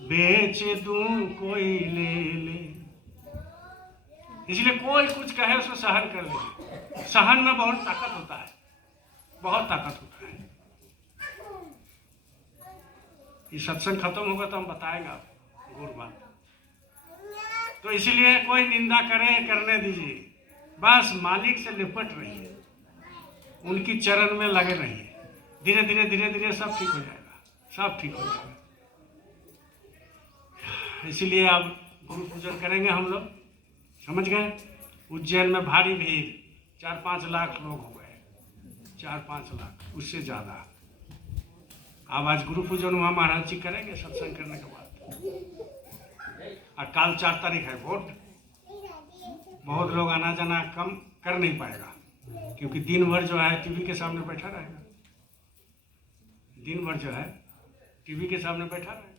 बेच दूं कोई ले ले। इसलिए कोई कुछ कहे उसको सहन कर ले। सहन में बहुत ताकत होता है, बहुत ताकत होता है। ये सत्संग खत्म होगा तो हम बताएंगे आपको गुरु बात। तो इसलिए कोई निंदा करे करने दीजिए, बस मालिक से लिपट रहिए, उनकी चरण में लगे रहिए। धीरे धीरे धीरे धीरे सब ठीक हो जाएगा, सब ठीक हो जाएगा। इसलिए अब गुरु पूजन करेंगे हम लोग, समझ गए। उज्जैन में भारी भीड़, 4-5 लाख लोग हो गए, 4-5 लाख, उससे ज़्यादा। अब आज गुरु पूजन वहाँ महाराज जी करेंगे सत्संग करने के बाद। और कल 4 तारीख है वोट। बहुत लोग आना जाना कम कर नहीं पाएगा, क्योंकि दिन भर जो है टीवी के सामने बैठा रहेगा, दिन भर जो है टीवी के सामने बैठा रहेगा।